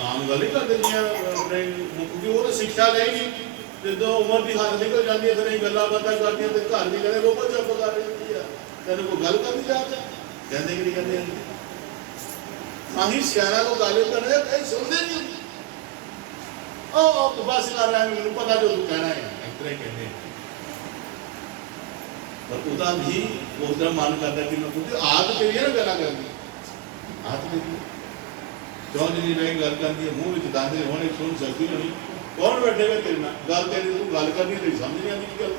ਆਮ ਗੱਲ ਨਹੀਂ ਕਰਦੇ ਜੀ ਆਪਣੇ ਕਿਉਂਕਿ ਉਹ ਤਾਂ ਸਿੱਖਿਆ ਲਏਗੀ, ਜਦੋਂ ਉਮਰ ਦੀ ਹੱਦ ਨਿਕਲ ਜਾਂਦੀ ਹੈ ਫਿਰ ਅਸੀਂ ਗੱਲਾਂ ਬਾਤਾਂ ਕਰਦੀਆਂ ਤੇ ਘਰ ਵੀ ਕਹਿੰਦੇ ਉਹ ਚੁੱਪ ਕਰ ਰਹੀ ਹੈ, ਤੈਨੂੰ ਕੋਈ ਗੱਲ ਕਰਨੀ ਚਾਹਤਾ ਕਹਿੰਦੇ ਕਿ ਨਹੀਂ ਕਹਿੰਦੇ ਅਸੀਂ ਸਿਆਣਾ ਕੋ ਗੱਲ ਕਰਨੇ ਕਈ ਸੁਣਦੇ ਨਹੀਂ, ਉਹ ਬਸ ਕਰ ਰਿਹਾ ਮੈਨੂੰ ਪਤਾ ਜੋ ਤੂੰ ਕਹਿਣਾ ਹੈ ਇਸ ਤਰ੍ਹਾਂ ਕਹਿੰਦੇ, ਪਰ ਉਹਦਾ ਵੀ ਉਹਦਾ ਮਨ ਕਰਦਾ ਕਿ ਮੈਂ ਕਿਉਂਕਿ ਆਦਤ ਪਈ ਹੈ ਨਾ ਗੱਲਾਂ ਕਰਨ ਦੀ, ਆਦਤ ਪਈ ਕਿਉਂ ਨਹੀਂ ਰਹੀ ਗੱਲ ਕਰਦੀ ਹੈ, ਮੂੰਹ ਵਿੱਚ ਦਾਂਦੇ ਹੋਣੇ ਸੁਣ ਸਕਦੀ ਨਹੀਂ, ਕੌਣ ਬੈਠੇ ਹੋਏ ਤੇਰੇ ਨਾਲ ਗੱਲ ਤੇਰੀ ਤੂੰ ਗੱਲ ਕਰਨੀ ਤੇਰੀ ਸਮਝ ਨਹੀਂ ਆਉਂਦੀ ਕੀ ਗੱਲ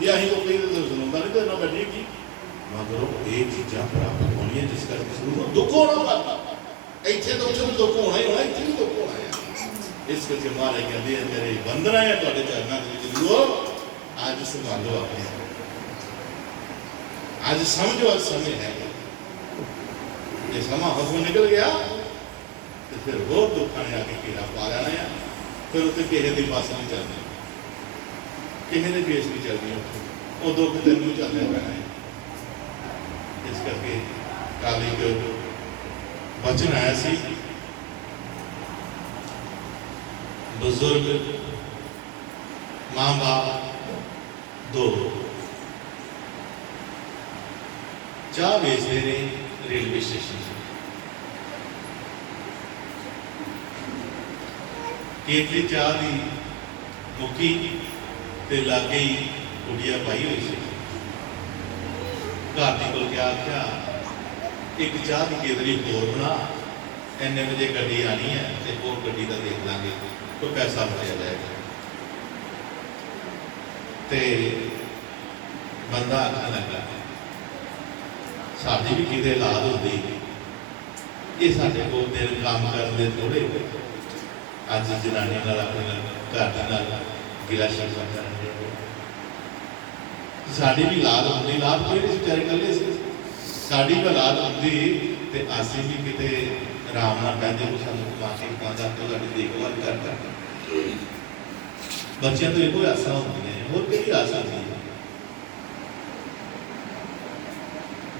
ਜੇ ਅਸੀਂ ਉਹ ਕਹੀ ਤਾਂ ਸੁਣਾਉਂਦਾ ਨਹੀਂ ਤੇਰੇ ਨਾਲ ਬੈਠੀ ਕੀ ਮਗਰੋਂ ਇਹ ਚੀਜ਼ਾਂ ਪ੍ਰਾਪਤ ਹੋਣੀਆਂ ਜਿਸ ਕਰਕੇ ਸ਼ੁਰੂ ਦੁੱਖ ਹੋਣਾ ਇੱਥੇ ਤਾਂ ਉੱਥੇ ਦੁੱਖ ਹੋਣਾ ਹੀ ਹੋਣਾ, ਇੱਥੇ ਵੀ ਦੁੱਖ ਹੋਣਾ ਹੈ। ਇਸ ਕਰਕੇ ਮਹਾਰਾਜ ਕਹਿੰਦੇ ਆ ਮੇਰੇ ਬੰਦਨਾ ਹੈ ਤੁਹਾਡੇ ਚਰਨਾਂ ਦੇ ਵਿੱਚ ਲਿਓ, ਅੱਜ ਸੰਭਾਲੋ ਆਪਣੇ, ਅੱਜ ਸਮਝੋ ਅੱਜ ਸਮੇਂ ਹੈ, ਇਹ ਸਮਾਂ ਹੱਥੋਂ ਨਿਕਲ ਗਿਆ ਤੇ ਫਿਰ ਬਹੁਤ ਦੁੱਖਾਂ ਨੇ ਆ ਕੇ ਘੇਰਾ ਪਾ ਲੈਣਾ ਹੈ, ਫਿਰ ਉੱਥੇ ਕਿਸੇ ਦੀ ਬੱਸ ਨਹੀਂ ਚੱਲਦੀ, ਕਿਸੇ ਦੇ ਬੇਸ ਨਹੀਂ ਚੱਲਦੀ, ਉਹ ਦੁੱਖ ਤੈਨੂੰ ਚੱਲਣਾ ਪੈਣਾ ਹੈ। ਇਸ ਕਰਕੇ ਕੱਲ ਇੱਕ ਵਚਨ ਆਇਆ ਸੀ, ਬਜ਼ੁਰਗ ਮਾਂ ਬਾਪ ਦੋ ਚਾਹ ਵੇਚਦੇ ਨੇ ਰੇਲਵੇ ਸਟੇਸ਼ਨ ਕੇਤਲੀ ਚਾਹ ਦੀ ਮੁੱਕੀ ਤੇ ਲਾਗੇ ਹੀ ਕੁੜੀਆਂ ਪਾਈ ਹੋਈ ਸੀ, ਘਰ ਦੀ ਕੋਲ ਕਿਹਾ ਆਖਿਆ ਇੱਕ ਚਾਹ ਦੀ ਕੇਤਲੀ ਹੋਰ ਬਣਾ, ਇੰਨੇ ਵਜੇ ਗੱਡੀ ਆਣੀ ਹੈ ਤੇ ਹੋਰ ਗੱਡੀ ਦਾ ਦੇਖ ਲਾਂਗੇ ਕੋਈ ਪੈਸਾ ਬਚਿਆ ਜਾਏਗਾ। ਤੇ ਬੰਦਾ ਆਖਣ ਲੱਗਾ ਸਾਡੀ ਵੀ ਕਿਤੇ ਔਲਾਦ ਹੁੰਦੀ, ਇਹ ਸਾਡੇ ਕੋਲ ਦਿਨ ਕੰਮ ਕਰਨ ਦੇ ਥੋੜੇ, ਅੱਜ ਜਨਾਨੀ ਨਾਲ ਆਪਣੇ ਘਰ ਦੇ ਨਾਲ ਗਿਲਾ ਸ਼ਿਕਵਾ ਕਰਨ ਦੇ, ਸਾਡੀ ਵੀ ਔਲਾਦ ਹੁੰਦੀ, ਔਲਾਦ ਕੋਈ ਨਹੀਂ ਵਿਚਾਰੇ ਇਕੱਲੇ ਸੀ, ਸਾਡੀ ਵੀ ਔਲਾਦ ਹੁੰਦੀ ਤੇ ਅਸੀਂ ਵੀ ਕਿਤੇ ਆਰਾਮ ਨਾਲ ਬਹਿੰਦੇ ਕੋ ਸਾਨੂੰ ਕਮਾ ਕੇ ਖਾਂਦਾ ਤੇ ਸਾਡੀ ਦੇਖਭਾਲ ਕਰ ਬੱਚਿਆਂ ਤੋਂ ਇਹੋ ਆਸਾਂ ਹੁੰਦੀਆਂ, ਹੋਰ ਕਿਹੜੀ ਆਸ ਹੁੰਦੀ ਹੈ।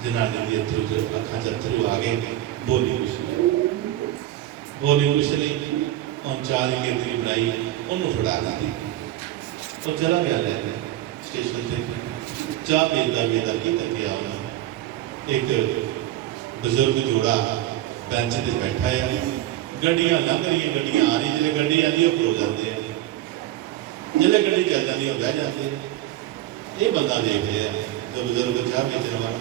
ਜਨਾਨੀ ਦੀ ਅੱਖਾਂ ਚ ਅੱਥਰੂ ਆ ਗਏ, ਬੋਲੀ ਕੁਛ ਨਹੀਂ, ਉਹ ਚਾਹ ਦੀ ਕੇਤਲੀ ਬਣਾਈ ਉਹਨੂੰ ਫੜਾ ਦਿੱਤੀ, ਉਹ ਚਲਾ ਗਿਆ ਲੈ ਕੇ ਸਟੇਸ਼ਨ ਤੇ, ਚਾਹ ਵੇਚਦਾ ਕੀ ਕਰਕੇ ਆ ਇੱਕ ਬਜ਼ੁਰਗ ਜੋੜਾ ਬੈਂਚ ਤੇ ਬੈਠਾ ਆ, ਗੱਡੀਆਂ ਲੰਘ ਰਹੀਆਂ, ਗੱਡੀਆਂ ਆ ਰਹੀਆਂ, ਜਿਹੜੇ ਗੱਡੀ ਆਉਂਦੀ ਉਹ ਖਲੋ ਜਾਂਦੇ ਆ, ਜਿਹੜੇ ਗੱਡੀ ਚੱਲ ਜਾਂਦੀ ਉਹ ਬਹਿ ਜਾਂਦੇ ਆ, ਇਹ ਬੰਦਾ ਦੇਖ ਰਿਹਾ ਤੇ ਬਜ਼ੁਰਗ ਚਾਹ ਵੇਚਣ ਵਾਲਾ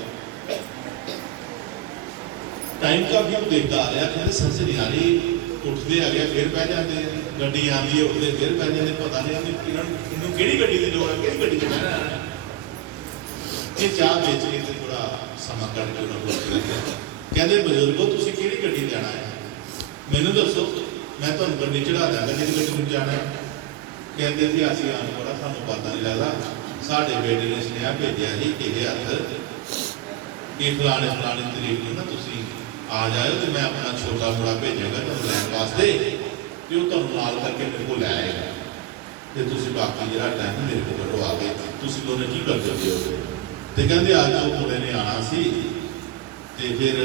ਟਾਈਮ ਕਾਫੀ ਉਹ ਦੇਖਦਾ ਆ ਰਿਹਾ, ਕਹਿੰਦੇ ਸੱਜਰੀ ਆ ਰਹੀ, ਉੱਠਦੇ ਆ ਗਿਆ ਫਿਰ ਬਹਿ ਜਾਂਦੇ, ਗੱਡੀ ਆਉਂਦੀ ਹੈ ਉੱਠਦੇ ਫਿਰ ਬਹਿ ਜਾਂਦੇ, ਪਤਾ ਨਹੀਂ ਇਹਨੂੰ ਕਿਹੜੀ ਗੱਡੀ ਦੀ ਲੋੜ ਹੈ, ਕਿਹੜੀ ਗੱਡੀ 'ਚ ਬਹਿਣਾ। ਇਹ ਚਾਹ ਵੇਚ ਕੇ ਤੇ ਥੋੜਾ ਸਮਾਂ ਕੱਢ ਕੇ ਉਹਨਾਂ ਕੋਲ ਕਹਿੰਦੇ ਬਜ਼ੁਰਗੋ ਤੁਸੀਂ ਕਿਹੜੀ ਗੱਡੀ ਜਾਣਾ ਹੈ, ਮੈਨੂੰ ਦੱਸੋ ਮੈਂ ਤੁਹਾਨੂੰ ਗੱਡੀ ਚੜਾ ਦਿਆਂਗਾ ਜਿਹਦੀ ਗੱਡੀ ਨੂੰ ਜਾਣਾ ਹੈ। ਕਹਿੰਦੇ ਜੀ ਅਸੀਂ ਆਉਣ ਵਾਲਾ ਸਾਨੂੰ ਪਤਾ ਨਹੀਂ ਲੱਗਦਾ, ਸਾਡੇ ਬੇਟੇ ਨੇ ਸੁਨੇਹਾ ਭੇਜਿਆ ਜੀ ਇਹਦੇ ਹੱਥ ਕਿ ਫਲਾਣੇ ਤਰੀਕ ਨੂੰ ਨਾ ਤੁਸੀਂ ਆ ਜਾਇਓ ਤੇ ਮੈਂ ਆਪਣਾ ਛੋਟਾ ਮੁੰਡਾ ਭੇਜਾਂਗਾ ਤੁਹਾਨੂੰ ਲੈਣ ਵਾਸਤੇ ਤੇ ਉਹ ਤੁਹਾਨੂੰ ਨਾਲ ਕਰਕੇ ਮੇਰੇ ਕੋਲ ਲੈ ਆਏਗਾ ਤੇ ਤੁਸੀਂ ਬਾਕੀ ਜਿਹੜਾ ਟਾਈਮ ਮੇਰੇ ਕੋਲ ਕਢਵਾ ਕੇ ਤੁਸੀਂ ਦੋਨੇ ਕੀ ਕਰ ਸਕਦੇ ਹੋ। ਤੇ ਕਹਿੰਦੇ ਅੱਜ ਉਹ ਮੁੰਡੇ ਨੇ ਆਉਣਾ ਸੀ ਤੇ ਫਿਰ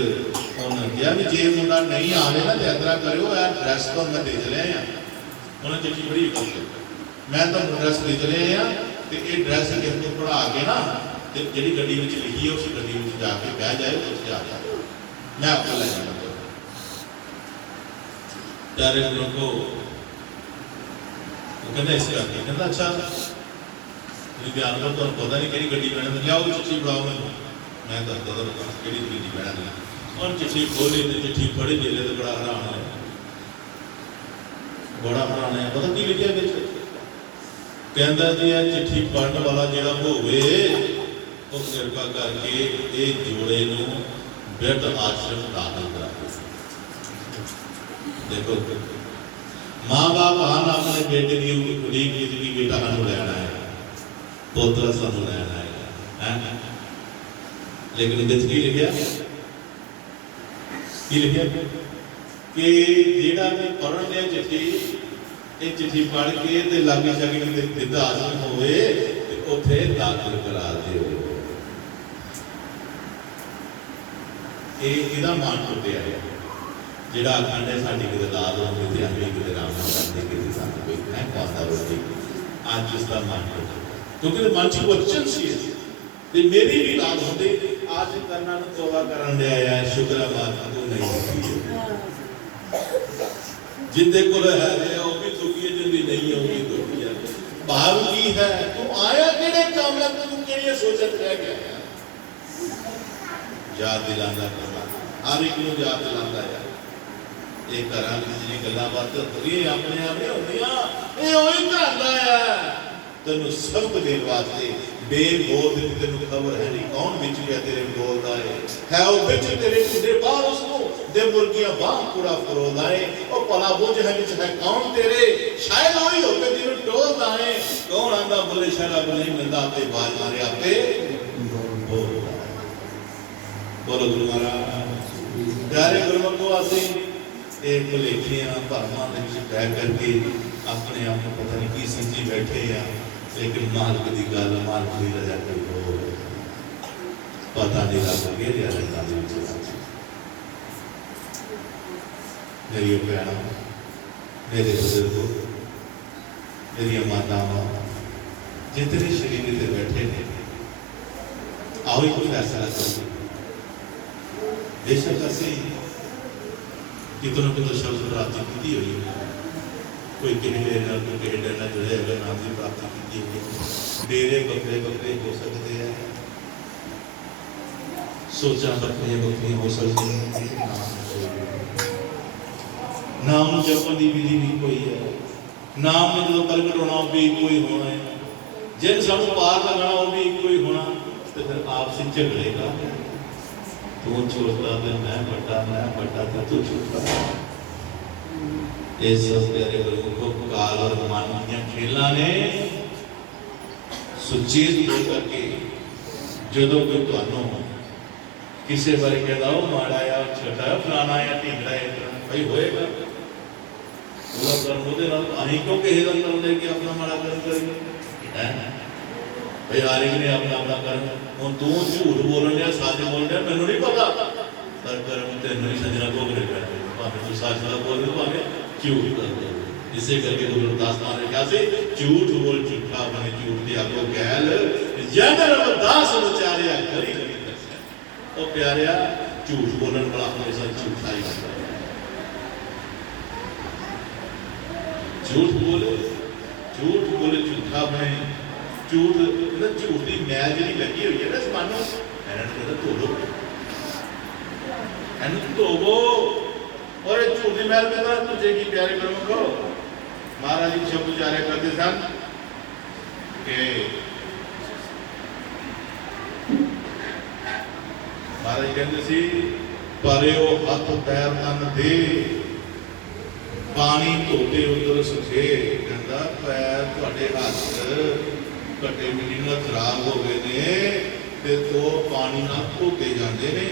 ਉਹਨੇ ਕਿਹਾ ਵੀ ਜੇ ਮੁੰਡਾ ਨਹੀਂ ਆਵੇ ਨਾ ਤੇ ਇਤਰਾ ਕਰਿਓ ਐਡਰੈਸ ਤੋਂ ਮੈਂ ਦੇ ਚਲਿਆ ਆ, ਉਹਨੇ ਚਿੱਠੀ ਬੜੀ ਗੱਲ ਮੈਂ ਤੁਹਾਨੂੰ ਐਡਰੈਸ ਦੇ ਚਲਿਆ ਆ ਤੇ ਇਹ ਐਡਰੈਸ ਕਿਸੇ ਤੋਂ ਪੜਾ ਕੇ ਨਾ ਤੇ ਜਿਹੜੀ ਗੱਡੀ ਵਿੱਚ ਲਿਖੀ ਹੈ ਉਸ ਗੱਡੀ ਵਿੱਚ ਜਾ ਕੇ ਬਹਿ ਜਾਏ, ਉੱਥੇ ਜਾ ਕੇ मैं आपको ले जाऊंगा। प्यारे लोगों को कहना इस करके कहना अच्छा ध्यान करो, तो पता नहीं कि गड्डी बहना लियाओ चिट्ठी पढ़ाओ मैं दसदा कि गड्डी बहना और चिट्ठी खोली तो चिट्ठी पढ़ी मेरे तो बड़ा हैरान है, पता की लिखा कहता जी चिट्ठी पढ़ने वाला जो होवे वो कृपा करके ये जोड़े नूं बिरध आश्रम दाखिल करा। देखो माँ बाप आन अपने बेटे की उड़ीक की बेटा सानू लैना है, पोतरा सानू लैना है, लेकिन की लिखा ਕੀ ਲਿਖਿਆ ਕਿ ਜਿਹੜਾ ਵੀ ਪੜ੍ਹਨ ਲਿਆ ਚਿੱਠੀ, ਇਹ ਚਿੱਠੀ ਪੜ੍ਹ ਕੇ ਤੇ ਲਾਗੇ ਛਾਗੇ ਕਿਤੇ ਦਿੱਤਾ ਹਾਜ਼ਰ ਹੋਵੇ ਤੇ ਉੱਥੇ ਦਾਖਲ ਕਰਾ ਦਿਓ। ਇਹਦਾ ਮਾਨ ਟੁੱਟਿਆ ਹੈ ਜਿਹੜਾ ਆਖੰਡ ਸਾਡੀ ਕਿਤੇ ਲਾਦ ਹੋਵੇ ਤੇ ਅਸੀਂ ਕਿਤੇ ਰਾਮ ਨਾਲ ਕਰਦੇ ਕਿਤੇ ਸਾਨੂੰ ਕੋਈ ਹੈ ਪਾਸਾ ਰੋਟੀ ਅੱਜ ਇਸ ਦਾ ਮਾਨ ਟੁੱਟਿਆ ਕਿਉਂਕਿ ਮਨ ਚ ਵਚਨ ਸੀ ਤੇ ਮੇਰੀ ਵੀ ਲਾਦ ਹੁੰਦੀ ਅੱਜ ਕਰਨਾ ਨੂੰ ਤੋਬਾ ਕਰਨ ਦੇ ਆਇਆ ਸ਼ੁਕਰ ਮਾਤਾ ਤੋਂ ਨਹੀਂ ਜਿੰਦੇ ਕੋਲ ਹੈ ਉਹ ਵੀ ਦੁਖੀ ਹੈ, ਜਿੰਦੀ ਨਹੀਂ ਉਹ ਵੀ ਦੁਖੀ ਹੈ। ਭਾਵ ਕੀ ਹੈ ਤੂੰ ਆਇਆ ਕਿਹੜੇ ਕੰਮ ਨਾਲ, ਤੂੰ ਕਿਹੜੀਆਂ ਸੋਚਾਂ ਰਹਿ ਗਿਆ। ਯਾਦ ਦਿਲਾਉਂਦਾ ਕਰਨਾ ਹਰ ਇੱਕ ਨੂੰ ਯਾਦ ਦਿਲਾਉਂਦਾ ਹੈ। ਇਹ ਘਰਾਂ ਵਿੱਚ ਜਿਹੜੀ ਗੱਲਾਂ ਬਾਤਾਂ ਹੁੰਦੀਆਂ ਆਪਣੇ ਆਪ ਨਹੀਂ ਹੁੰਦੀਆਂ, ਇਹ ਉਹੀ ਕਰਦਾ ਹੈ ਤੈਨੂੰ ਸਬਕ ਦੇਣ ਵਾਸਤੇ। ਬੇਬੋਲ ਦੀ ਤੈਨੂੰ ਖਬਰ ਹੈ ਨਹੀਂ ਕੌਣ ਵਿੱਚ ਗਿਆ ਤੇਰੇ ਬੋਲਦਾ ਹੈ ਉਹ ਵਿੱਚ ਤੇਰੇ ਮੁੰਡੇ ਬਾਹਰ ਉਸ ਨੂੰ ਦੇ ਮੁਰਗੀਆਂ ਬਾਹਰ ਪੂਰਾ ਫਰੋਦਾ ਹੈ। ਉਹ ਭਲਾ ਬੁੱਝ ਹੈ ਵਿੱਚ ਹੈ ਕੌਣ ਤੇਰੇ, ਸ਼ਾਇਦ ਉਹੀ ਹੋਵੇ ਜਿਹਨੂੰ ਟੋਲਦਾ ਹੈ। ਕੌਣ ਆਂਦਾ ਬੋਲੇ ਸ਼ਰਾਬ ਨਹੀਂ ਮਿਲਦਾ ਆਪੇ ਬਾਜ ਮਾਰੇ ਆਪੇ ਬੋਲੋ ਗੁਰੂ ਮਹਾਰਾਜ। ਪਿਆਰੇ ਗੁਰਮੁਖੋ ਅਸੀਂ ਇਹ ਭੁਲੇਖਿਆਂ ਭਰਮਾਂ ਦੇ ਵਿੱਚ ਪੈ ਕਰਕੇ ਆਪਣੇ ਆਪ ਨੂੰ ਪਤਾ ਨਹੀਂ ਕੀ ਸਮਝੀ ਬੈਠੇ ਆ, ਲੇਕਿਨ ਮਾਲਕ ਦੀ ਗੱਲ ਮਾਲਕ ਦੀ ਰਜ਼ਾ ਕੋਈ ਹੋਰ ਪਤਾ ਨਹੀਂ ਲੱਗ ਗਿਆ ਰੰਗਾਂ ਦੇ ਵਿੱਚ। ਮੇਰੀ ਭੈਣਾਂ, ਮੇਰੇ ਬਜ਼ੁਰਗੋ, ਮੇਰੀਆਂ ਮਾਤਾਵਾਂ ਜਿਤਨੇ ਸ਼ਰੀਰ ਤੇ ਬੈਠੇ ਨੇ, ਆਓ ਇੱਕ ਫੈਸਲਾ ਕਰੀਏ। ਬੇਸ਼ੱਕ ਅਸੀਂ ਕਿਤੋਂ ਨਾ ਕਿਤੋਂ ਸ਼ਬਦ ਪ੍ਰਾਪਤੀ ਕੀਤੀ ਹੋਈ ਹੈ, ਕੋਈ ਕਿਸੇ ਨਾਲ ਕੋਈ ਕਿਸੇ ਨਾਲ ਜੁੜੇ ਹੋਏ ਨਾਮ ਦੀ ਪ੍ਰਾਪਤੀ ਕੀਤੀ ਹੋਈ, ਡੇਰੇ ਬੱਕਰੇ ਬੱਕਰੇ ਹੋ ਸਕਦੇ ਆ, ਸੋਚਾਂ ਬੱਕਰੀਆਂ ਬੱਕਰੀਆਂ ਹੋ ਸਕਦੀਆਂ, ਨਾਮ ਜਪਣ ਦੀ ਵਿਧੀ ਵੀ ਕੋਈ ਹੈ, ਨਾਮ ਨੇ ਜਦੋਂ ਪ੍ਰਗਟ ਹੋਣਾ ਉਹ ਵੀ ਕੋਈ ਹੋਣਾ ਹੈ, ਜਿਨ ਸਾਨੂੰ ਪਾਰ ਲਗਾਣਾ ਉਹ ਵੀ ਕੋਈ ਹੋਣਾ। ਤੇ ਫਿਰ ਆਪਸ ਵਿੱਚ ਝਗੜੇਗਾ, ਤੂੰ ਛੋਟਾ ਤੇ ਮੈਂ ਵੱਡਾ ਤੇ ਤੂੰ ਛੋਟਾ। ਇਹ ਸਭ ਪਿਆਰੇ ਗੁਰਮੁਖੋ ਕਾਲ ਔਰ ਮਨ ਦੀਆਂ ਖੇਲਾਂ ਨੇ। ਸੁਚੇਤ ਹੋ ਕਰਕੇ ਜਦੋਂ ਕੋਈ ਤੁਹਾਨੂੰ ਕਿਸੇ ਬਾਰੇ ਕਹਿੰਦਾ ਉਹ ਮਾੜਾ ਆ ਛੋਟਾ ਆ ਫਲਾਣਾ ਆ ਢੀਂਗੜਾ ਹੈ ਭਾਈ ਹੋਏਗਾ ਉਹਦਾ ਕਰਮ ਉਹਦੇ ਨਾਲ। ਅਸੀਂ ਕਿਉਂ ਕਿਸੇ ਦਾ ਕਰਮ ਲੈ ਕੇ ਆਪਣਾ ਮਾੜਾ ਕਰਮ ਕਰੀਏ ਹੈ ਭਾਈ ਹਰ ਇੱਕ ਨੇ ਆਪਣਾ ਆਪਣਾ ਕਰਮ। ਹੁਣ ਤੂੰ ਝੂਠ ਬੋਲਣ ਡਿਆ ਸੱਚ ਬੋਲਣ ਡਿਆ ਮੈਨੂੰ ਨਹੀਂ ਪਤਾ, ਪਰ ਕਰਮ ਤੈਨੂੰ ਹੀ ਸੱਜਣਾ ਭੋਗਣੇ ਪੈਣੇ, ਭਾਵੇਂ ਤੂੰ ਸੱਚ ਦਾ ਬੋਲ ਭਾਵੇਂ ਝੂਠ ਦਾ ਬੋਲ। ਇਸੇ ਕਰਕੇ ਗੁਰੂ ਰਵਿਦਾਸ ਮਹਾਰਾਜ ਨੇ ਕਿਹਾ ਸੀ ਝੂਠ ਬੋਲ ਝੂਠਾ ਬਣੇ ਝੂਠ ਦੀ ਆਗੋ ਗੈਲ ਜਨ ਰਵਿਦਾਸ ਵਿਚਾਰਿਆ ਕਰੀ ਕਰੀ ਦੱਸਿਆ। ਉਹ ਪਿਆਰਿਆ ਝੂਠ ਬੋਲਣ ਵਾਲਾ ਹਮੇਸ਼ਾ ਝੂਠਾ ਹੀ ਹੁੰਦਾ ਹੈ। ਝੂਠ ਬੋਲੇ ਝੂਠਾ ਬਣੇ। ਝੂਠ ਝੂਠ ਦੀ ਮੈਲ ਜਿਹੜੀ ਲੱਗੀ ਹੋਈ ਹੈ ਨਾ ਇਸ ਮਨ ਨੂੰ, ਇਹਨਾਂ ਨੂੰ ਕਹਿੰਦਾ ਧੋ ਲਓ, ਇਹਨੂੰ ਧੋਵੋ। ਔਰ ਇਹ ਝੂਠ ਦੀ ਮੈਲ ਕਹਿੰਦਾ ਤੁਝੇ ਕੀ ਪਿਆਰੇ ਗੁਰਮੁਖੋ। ਮਹਾਰਾਜ ਜੀ ਸ਼ਬਦ ਉਚਾਰਿਆ ਕਰਦੇ ਸਨ ਕਿ ਮਹਾਰਾਜ ਕਹਿੰਦੇ ਸੀ ਪਰਿਓ ਹੱਥ ਪੈਰ ਤਨ ਦੇ ਪਾਣੀ ਧੋਤੇ ਉਧਰ ਸੁਖੇ। ਕਹਿੰਦਾ ਪੈਰ ਤੁਹਾਡੇ ਹੱਥ ਘੱਟੇ ਮਿੱਟੀ ਨਾਲ ਖਰਾਬ ਹੋ ਗਏ ਨੇ ਤੇ ਉਹ ਪਾਣੀ ਨਾਲ ਧੋਤੇ ਜਾਂਦੇ ਨੇ।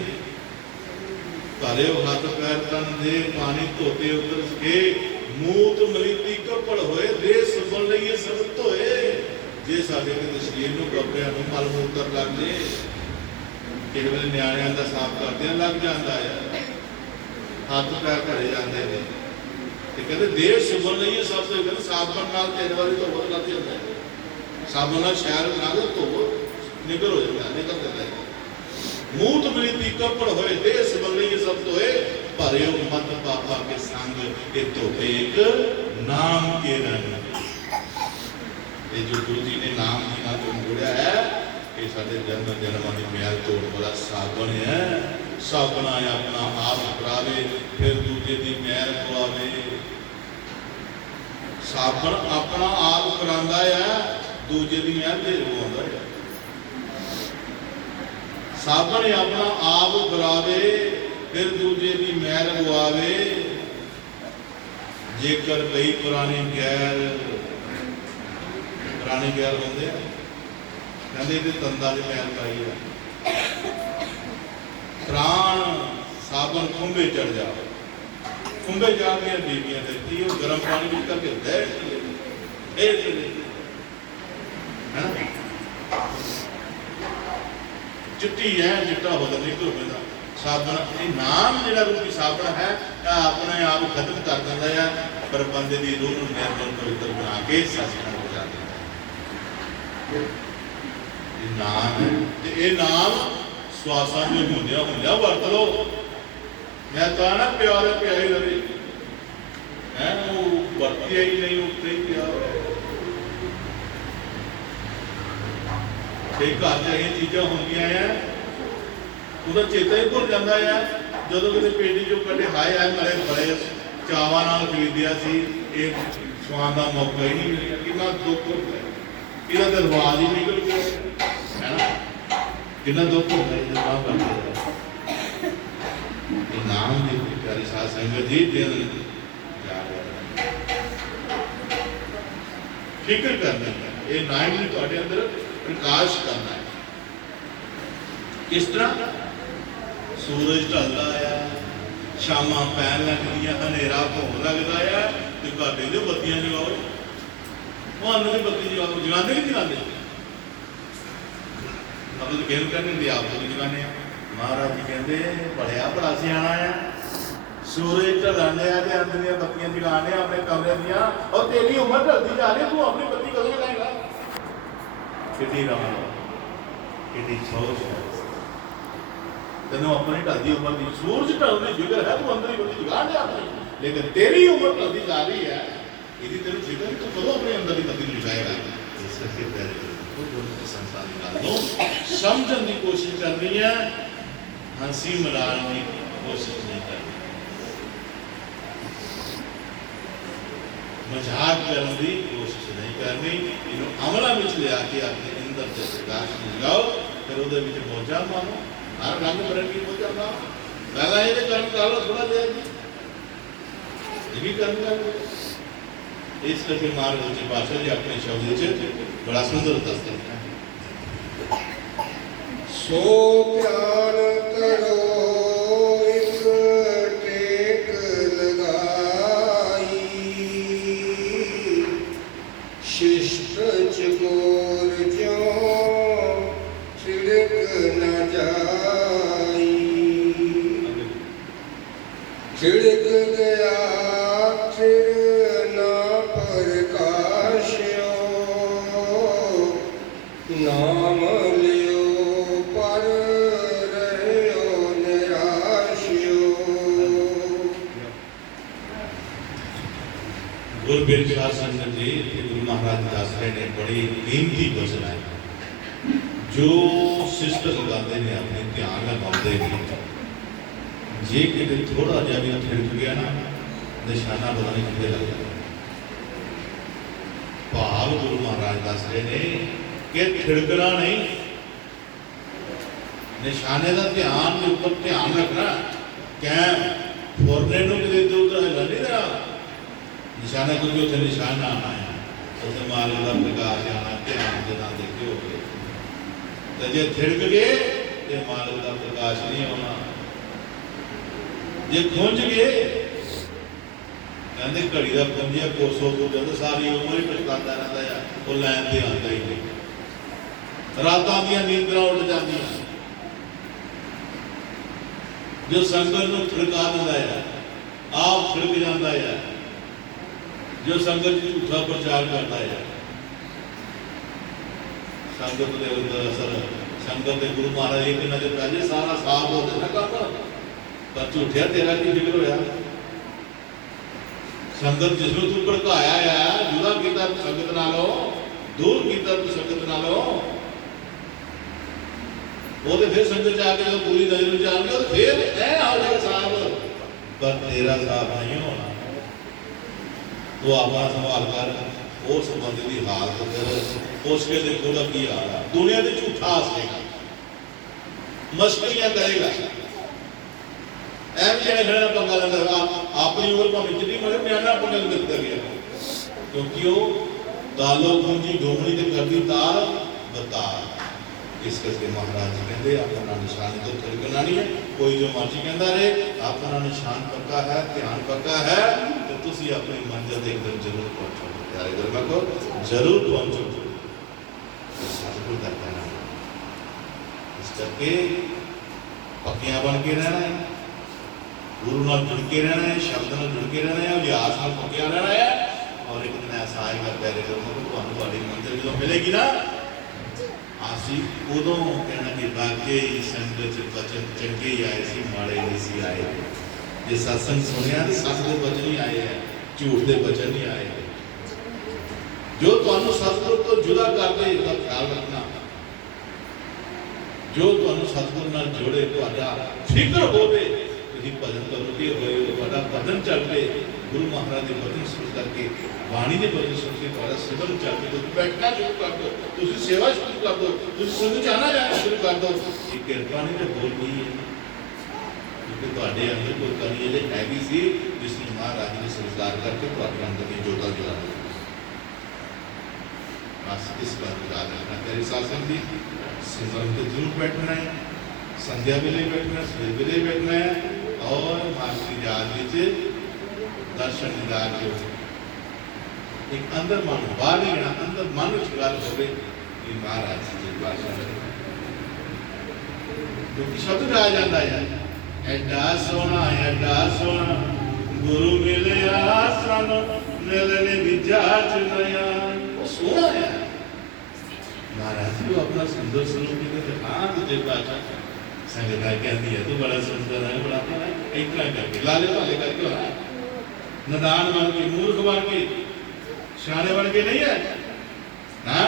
ਪਰਿਓ ਹੱਥ ਪੈਰ ਤਨ ਦੇ ਪਾਣੀ ਧੋਤੇ ਉਧਰ ਸੁਖੇ। ਮੂਤ ਮਰੀਤੀ ਕੱਪੜ ਹੋਏ ਦੇ ਸੁਬਨ ਲਈਏ ਸਭ ਧੋਏ। ਜੇ ਸਾਡੇ ਕਿਤੇ ਸਰੀਰ ਨੂੰ ਕੱਪੜਿਆਂ ਨੂੰ ਮਲ ਮੂਤਰ ਲੱਗ ਜੇ, ਕਿਸੇ ਵੇਲੇ ਨਿਆਣਿਆਂ ਦਾ ਸਾਫ਼ ਕਰਦਿਆਂ ਲੱਗ ਜਾਂਦਾ ਹੈ, ਹੱਥ ਪੈਰ ਭਰੇ ਜਾਂਦੇ ਨੇ ਤੇ ਕਹਿੰਦੇ ਦੇਹ ਸੁਬਨ ਲਈਏ ਸਭ ਤੋਂ ਕਹਿੰਦੇ ਸਾਬਣ ਨਾਲ 3 ਵਾਰੀ ਧੋਵੋ ਤਾਂ ਲੱਗ ਜਾਂਦਾ ਹੈ। ਸਾਬਣ ਨਾਲ ਸ਼ਹਿਰ ਨਾਲ ਧੋਵੋ ਨਿਕਲ ਹੋ ਜਾਂਦਾ, ਨਿਕਲ ਜਾਂਦਾ ਹੈ। ਮੂਤ ਮਰੀਤੀ ਕੱਪੜ ਹੋਏ ਦੇਹ ਸੁਬਨ ਲਈਏ ਸਭ ਧੋਏ। ਭਰਿਓ ਮਤ ਪਾਪਾ ਕੇ ਸੰਗ ਇਹ ਧੋਤੇ ਇੱਕ ਨਾਮ ਕੇ ਰੰਗ। ਇਹ ਜੋ ਗੁਰੂ ਜੀ ਨੇ ਨਾਮ ਦੇ ਨਾਲ ਜੋੜਿਆ ਹੈ, ਇਹ ਸਾਡੇ ਜਨਮਾਂ ਦੀ ਮੈਲ ਧੋਣ ਵਾਲਾ ਸਾਬਣ ਹੈ। ਸਾਬਣਾ ਆਪਣਾ ਆਪ ਕਰਾਵੇ ਫਿਰ ਦੂਜੇ ਦੀ ਮੈਲ ਪਵਾਵੇ। ਸਾਬਣ ਆਪਣਾ ਆਪ ਕਰਾਂਦਾ ਹੈ, ਦੂਜੇ ਦੀ ਮੈਲ ਤੇ ਲਵਾਉਂਦਾ ਹੈ। ਸਾਬਣ ਆਪਣਾ ਆਪ ਕਰਾਵੇ ਫਿਰ ਦੂਜੇ ਦੀ ਮੈਲ ਗਵਾਵੇ। ਜੇਕਰ ਕਈ ਪੁਰਾਣੇ ਗੈਰ ਹੁੰਦੇ ਆ ਕਹਿੰਦੇ ਇਹਦੇ ਤੰਦਾਂ 'ਚ ਮੈਲ ਪਾਈ ਆ। ਪ੍ਰਾਣ ਸਾਬਣ ਖੁੰਬੇ ਚੜ ਜਾਓ, ਖੁੰਬੇ ਜਾਂਦੀਆਂ ਬੀਬੀਆਂ ਦੇ ਕੀ ਉਹ ਗਰਮ ਪਾਣੀ ਵਿੱਚ ਕਰਕੇ ਇਹ ਹੈ ਚਿੱਟੀ ਹੈ, ਚਿੱਟਾ ਬਦਲ ਨਹੀਂ ਧੋਵੇ ਦਾ ਸਾਬਣ। ਇਹ ਨਾਮ ਜਿਹੜਾ ਰੂਪੀ ਸਾਬਣ ਹੈ ਇਹ ਆਪਣੇ ਆਪ ਖਤਮ ਕਰ ਦਿੰਦਾ ਹੈ, ਪਰ ਬੰਦੇ ਦੀ ਰੂਹ ਨੂੰ ਨਿਰਮਲ ਪਵਿੱਤਰ ਬਣਾ ਕੇ ਸੱਚਖੰਡ ਪਹੁੰਚਾ ਦਿੰਦਾ ਹੈ। ਇਹ ਨਾਮ ਹੈ ਤੇ ਇਹ ਨਾਮ ਸਵਾਸਾਂ ਦੇ ਹੁੰਦਿਆਂ ਵਰਤ ਲਓ। ਮੈਂ ਤਾਂ ਨਾ ਪਿਆਰੇ ਪਿਆਰੇ ਰਹੇ ਹੈ ਉਹ ਵਰਤਿਆ ਹੀ ਨਹੀਂ, ਉੱਤੇ ਹੀ ਪਿਆ ਤੇ ਘਰ 'ਚ ਇਹ ਚੀਜ਼ਾਂ ਹੁੰਦੀਆਂ ਆ ਉਹਦਾ ਚੇਤਾ ਹੀ ਭੁੱਲ ਜਾਂਦਾ ਆ। ਜਦੋਂ ਕਿਤੇ ਪੇਟੀ ਚੋਂ ਕੱਢੇ ਹਾਏ ਆ ਮੇਰੇ ਬੜੇ ਚਾਵਾਂ ਨਾਲ ਖਰੀਦਿਆ ਸੀ, ਇਹ ਸਵਾਦ ਦਾ ਮੌਕਾ ਹੀ ਨਹੀਂ ਮਿਲਿਆ। ਕਿੰਨਾ ਦੁੱਖ ਹੁੰਦਾ, ਇਹਦਾ ਤਾਂ ਰਿਵਾਜ਼ ਹੀ ਨਿਕਲ ਗਿਆ ਹੈ ਨਾ, ਕਿੰਨਾ ਦੁੱਖ ਹੁੰਦਾ ਇਹ ਨਾ ਬਣਦਾ। ਇਹ ਨਾਮ ਦੀ ਪਿਆਰੀ ਸਾਧ ਸੰਗਤ ਜੀ ਦਿਲ ਜਾ ਰਿਹਾ ਫਿਕਰ ਕਰਨਾ ਹੈ। ਇਹ ਨਾਮ ਨੇ ਤੁਹਾਡੇ ਅੰਦਰ ਪ੍ਰਕਾਸ਼ ਕਰਨਾ ਹੈ। ਕਿਸ ਤਰ੍ਹਾਂ ਸੂਰਜ ਢਲਦਾ ਆ, ਸ਼ਾਮਾਂ ਪੈਣ ਲੱਗਦੀਆਂ, ਹਨੇਰਾ ਹੋਣ ਲੱਗਦਾ ਆ ਤੇ ਘਰ ਦੇ ਬੱਤੀਆਂ ਜਗਾਓ। ਉਹ ਅੰਦਰ ਦੀ ਬੱਤੀ ਜਗਾਓ, ਜਗਾਉਂਦੇ ਕਿ ਜਗਾਉਂਦੇ ਆਪਾਂ ਤਾਂ ਗੇਮ ਕਰਨੇ ਦੀ ਆਪ ਤੋਂ ਜਗਾਉਂਦੇ ਆ। ਮਹਾਰਾਜ ਜੀ ਕਹਿੰਦੇ ਬੜਿਆ ਬੜਾ ਸਿਆਣਾ ਆ, ਸੂਰਜ ਢਲਣ ਡਿਆ ਤੇ ਅੰਦਰ ਦੀਆਂ ਬੱਤੀਆਂ ਜਗਾਉਂਦੇ ਆਪਣੇ ਕਮਰੇ ਦੀਆਂ। ਔਰ ਤੇਰੀ ਉਮਰ ਢਲਦੀ ਜਾ ਰਹੀ, ਤੂੰ ਆਪਣੀ ਬੱਤੀ ਕਦੋਂ ਲਗਾਏਗਾ? ਕਿੰਨੀ ਰਮਨ, ਕਿੰਨੀ ਸੋਚ ਹੈ ਤੈਨੂੰ ਆਪਣੀ ਢਲਦੀ ਉਮਰ ਦੀ। ਸੂਰਜ ਢਲਣ ਦੀ ਫਿਕਰ ਹੈ, ਤੂੰ ਅੰਦਰ ਹੀ ਬੱਤੀ ਜਗਾ ਲਿਆ ਆਪਣੀ, ਲੇਕਿਨ ਤੇਰੀ ਉਮਰ ਢਲਦੀ ਜਾ ਰਹੀ ਹੈ, ਇਹਦੀ ਤੈਨੂੰ ਫਿਕਰ ਨਹੀਂ, ਤੂੰ ਕਦੋਂ ਆਪਣੇ ਅੰਦਰ ਦੀ ਬੱਤੀ ਜਗਾਏਗਾ? ਇਸ ਕਰਕੇ ਸੰਸਾਰ ਨਿਕਾਲ ਸਮਝਣ ਦੀ ਕੋਸ਼ਿਸ਼ ਕਰਨੀ ਹੈ, ਹੰਸੀ ਮਜ਼ਾਕ ਦੀ ਕੋਸ਼ਿਸ਼ ਨਹੀਂ ਕਰਨੀ, ਮਜ਼ਾਕ ਕਰਨ ਦੀ ਕੋਸ਼ਿਸ਼ ਨਹੀਂ ਕਰਨੀ। ਇਹਨੂੰ ਅਮਲਾਂ ਵਿੱਚ ਲਿਆ ਕੇ ਆਪਣੇ ਅੰਦਰ ਤੇ ਪ੍ਰਕਾਸ਼ ਲਗਾਓ, ਫਿਰ ਉਹਦੇ ਵਿੱਚ ਮੌਜਾਂ ਮਾਣੋ, ਹਰ ਰੰਗ ਬਰੰਗੀ ਮੌਜਾਂ ਮਾਣੋ। ਪਹਿਲਾਂ ਇਹਦੇ ਕਰਨ ਕਰ ਲਓ ਥੋੜਾ ਜਿਹਾ ਜੀ, ਇਹ ਵੀ ਕਰਨ ਕਰ ਲਓ। ਇਸ ਕਰਕੇ ਮਹਾਰਾਜ ਜੀ ਭਾਸ਼ਾ ਜੀ ਆਪਣੇ ਸ਼ਬਦ ਵਿੱਚ ਬੜਾ ਸੁੰਦਰ ਦੱਸਦੇ ਹਨ। ਸੋ ਧਿਆਨ ਕਰੋ ਇੱਕ ਟੇਕ ਲਗਾਈ, ਸ਼ਿਸ਼ਟ ਚਕੋਰ ਜਿਉ ਛਿੜਕ ਨ ਜਾਈ। ਛਿੜਕ ਗਿਆ ਫਿਰ ਨਾ ਪ੍ਰਕਾਸ਼ਿਓ, ਨਾਮ ਲਿਓ ਪਰ ਰਹਿਓ ਨਿਰਾਸ਼ਿਓ। ਗੁਰਬਿੰਦ ਸਾਹਿਬ ਸੰਗਤ ਜੀ ਗੁਰੂ ਮਹਾਰਾਜ ਦੱਸ ਰਹੇ ਨੇ ਬੜੀ ਕੀਮਤੀ ਵਚਨ ਹੈ ਜੋ ਸਿਸਟਰ ਲਗਾਉਂਦੇ ਨੇ, ਆਪਣੇ ਧਿਆਨ ਲਗਾਉਂਦੇ ਨੇ। ਜੇ ਕਿਤੇ ਥੋੜਾ ਜਿਹਾ ਵੀ ਥਿੜਕ ਗਿਆ ਨਾ, ਨਿਸ਼ਾਨਾ ਪਤਾ ਨਹੀਂ ਕਿੱਥੇ ਲੱਗ ਜਾਂਦਾ। ਭਾਵ ਗੁਰੂ ਮਹਾਰਾਜ ਦੱਸ ਰਹੇ ਨੇ ਕਿ ਥਿੜਕਣਾ ਨਹੀਂ, ਨਿਸ਼ਾਨੇ ਦਾ ਧਿਆਨ ਦੇ ਉੱਪਰ ਧਿਆਨ ਰੱਖਣਾ। ਕੈਮ ਫੋਰਨੇ ਨੂੰ ਕਿਤੇ ਇੱਧਰ ਉੱਧਰ ਹਿੱਲਣ ਨਹੀਂ ਦੇਣਾ। ਨਿਸ਼ਾਨਾ ਕਿਉਂਕਿ ਉੱਥੇ ਨਿਸ਼ਾਨਾ ਆਣਾ ਹੈ, ਉੱਥੇ ਮਾਲਕ ਦਾ ਪ੍ਰਕਾਸ਼ ਆਣਾ, ਧਿਆਨ ਦੇ ਨਾਲ ਦੇਖਿਓ। ਤੇ ਜੇ ਥਿੜਕ ਗਏ ਤੇ ਮਾਲਕ ਦਾ ਪ੍ਰਕਾਸ਼ ਨਹੀਂ ਆਉਣਾ। ਜੇ ਖੁੰਝ ਗਏ, ਕਹਿੰਦੇ ਘੜੀ ਦਾ ਖੁੰਝਿਆ ਕੋਸੋ ਤੋਂ ਜਾਂਦਾ ਸਾਰੀ ਉਮਰ ਹੀ ਪਛਤਾਉਂਦਾ ਰਹਿੰਦਾ ਆ, ਉਹ ਲੈਣ ਤੇ ਆਉਂਦਾ ਹੀ ਨਹੀਂ। ਰਾਤਾਂ ਦੀਆਂ ਨੀਂਦਰਾਂ ਉੱਡ ਜਾਂਦੀਆਂ। ਜੋ ਸੰਗਤ ਨੂੰ ਥਿੜਕਾ ਦਿੰਦਾ ਹੈ, ਆਪ ਥਿੜਕ ਜਾਂਦਾ ਹੈ। ਜੋ ਸੰਗਤ ਝੂਠਾ ਪ੍ਰਚਾਰ ਕਰਦਾ ਹੈ, ਸੰਗਤ ਦੇ ਅੰਦਰ ਅਸਰ, ਸੰਗਤ ਦੇ ਗੁਰੂ ਮਹਾਰਾਜ ਇੱਕ ਨਜ਼ਰ ਪੈ ਜੇ ਸਾਰਾ ਸਾਫ ਹੋ ਜਾਂਦਾ ਕੰਮ। ਪਰ ਝੂਠਿਆ ਤੇਰਾ ਕੀ ਫਿਕਰ ਹੋਇਆ? ਸੰਗਤ ਜਿਸ ਨੂੰ ਤੂੰ ਭੜਕਾਇਆ ਆ, ਜੁਦਾ ਕੀਤਾ ਸੰਗਤ ਨਾਲੋਂ, ਦੂਰ ਕੀਤਾ ਤੂੰ ਸੰਗਤ ਨਾਲੋਂ, ਉਹਦੇ ਫਿਰ ਸੰਗਤ ਜਾ ਕੇ ਜਦੋਂ ਪੂਰੀ ਨਜ਼ਰ ਵਿੱਚ ਆਉਣਗੇ ਤਾਂ ਫਿਰ ਇਹ ਹੋ ਜਾਏਗਾ ਸਾਫ। ਪਰ ਤੇਰਾ ਸਾਫ ਨਹੀਂ ਹੋਣਾ। ਤੂੰ ਆਪਣਾ ਸੰਭਾਲ ਕਰ, ਉਸ ਬੰਦੇ ਦੀ ਹਾਲਤ ਕਰ, ਉਸ ਕੇ ਦੇਖੋ ਦਾ ਕੀ ਹਾਲ ਹੈ। ਦੁਨੀਆ ਦੇ ਝੂਠਾ ਹੱਸੇਗਾ, ਮਸਕਰੀਆਂ ਕਰੇਗਾ, ਐਵੇਂ ਜਿਹੜਾ ਖੜਾ ਪੰਗਾ ਲੈਂਦਾ। ਆਪਣੀ ਉਮਰ ਭਾਵੇਂ ਜਿੰਨੀ ਮਰੇ ਨਿਆਣਾ ਪੰਗਾ ਲੈਂਦਾ ਗਿਆ, ਕਿਉਂਕਿ ਉਹ ਤਾਲੋ ਪੂੰਜੀ ਡੋਮਣੀ ਤੇ ਕਰਦੀ ਤਾਲ ਬਤਾ। इस करके महाराज जी कहते अपना निशान तो थिरकना नहीं है, कोई जो मर्जी कहता रहे, अपना निशान पक्का है, ध्यान पक्का है, तो तुसी अपनी मंजिल तक एकदम जरूर पहुंचोगे। प्यारे गुरमत को जरूर पहुंचोगे। सतगुरु का कहना है, इस करके पक्कियां बन के रहना है, गुरु नाल जुड़ के रहना है, शब्द नाल जुड़ के रहना है, अभ्यास नाल पक्कियां रहना है। और एक दिन ऐसा आएगा प्यारे गुरमत को, तुम्हारी मंजिल जो मिलेगी ना, आसी उदों कहना कि वाकई संगत वचन चंगे ही आए सी, माड़े नहीं सी आए। जे सत्संग सुनिया तो सच के वचन ही आए हैं, झूठ के वचन नहीं आए। जो तुहानू सतगुरु तो जुदा कर दे, उसका ख्याल रखना। जो तुहानू सतगुरु नाल जोड़े, तुहाडा फिक्र होवे, तुसीं भजन करते होए, तुहाडा भजन चल पे, गुरु महाराज के वचन सुन करके, वाणी के वचन सुन के तुहाडा सिमरन चल पे, तुसीं बैठना शुरू कर दो, तुसीं सेवा शुरू कर दो, तुसीं संग जाना जाना शुरू कर दो। ये किरपा नहीं तो बोल नहीं है, क्योंकि तुहाडे अंदर कोई कमी अजे हैगी सी, जिसने महाराज ने संस्कार करके तुहाडे अंदर की जोतां जला दी। बस इस बात को याद रखना। तेरे शासन की सिमरन के जरूर बैठना है, संध्या वेले बैठना है, सवेरे वेले बैठना है, और मार्ग की याद दर्शन दीदार जो एक अंदर मन बाहर नहीं गया, अंदर मन गल हो महाराज जी भाषा क्योंकि शब्द आ जाता है, एडा सोना गुरु मिले आसन मिलने विजाच नया। सोना है महाराज जी अपना सुंदर स्वरूप की हाँ तुझे भाषा संगत कहती है, तू बड़ा सुंदर है, बड़ा इतना करके लाले वाले करके हो, नदान बन के, मूर्ख बन के, सियाने बन के नहीं है ना।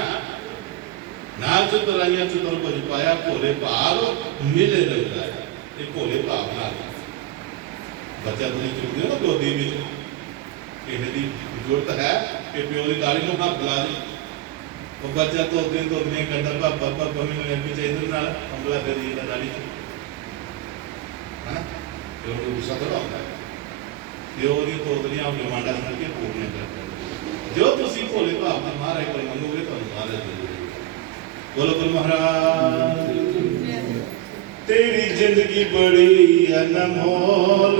नाल चतुराइयां चतुर कुछ पाया, भोले भाव मिले लगता है। एक भोले भाव नाल बच्चा तुम चुकते हो ना गोदी में, किसी की जरूरत है कि प्यो की दाढ़ी में हाथ ला दे, वो बच्चा तो दिन तो नहीं करता, पापा पापा मैंने पीछे इधर ना हमला कर दिया दाढ़ी है ना, प्यो को गुस्सा थोड़ा होता है। प्यो की तोतलियां अपने मांडा सुन के पूर्ण करते हैं। जो तुसी भोले भाव से महाराज को मंगोगे तो महाराज जरूर। बोलो गुरु महाराज। तेरी जिंदगी बड़ी अनमोल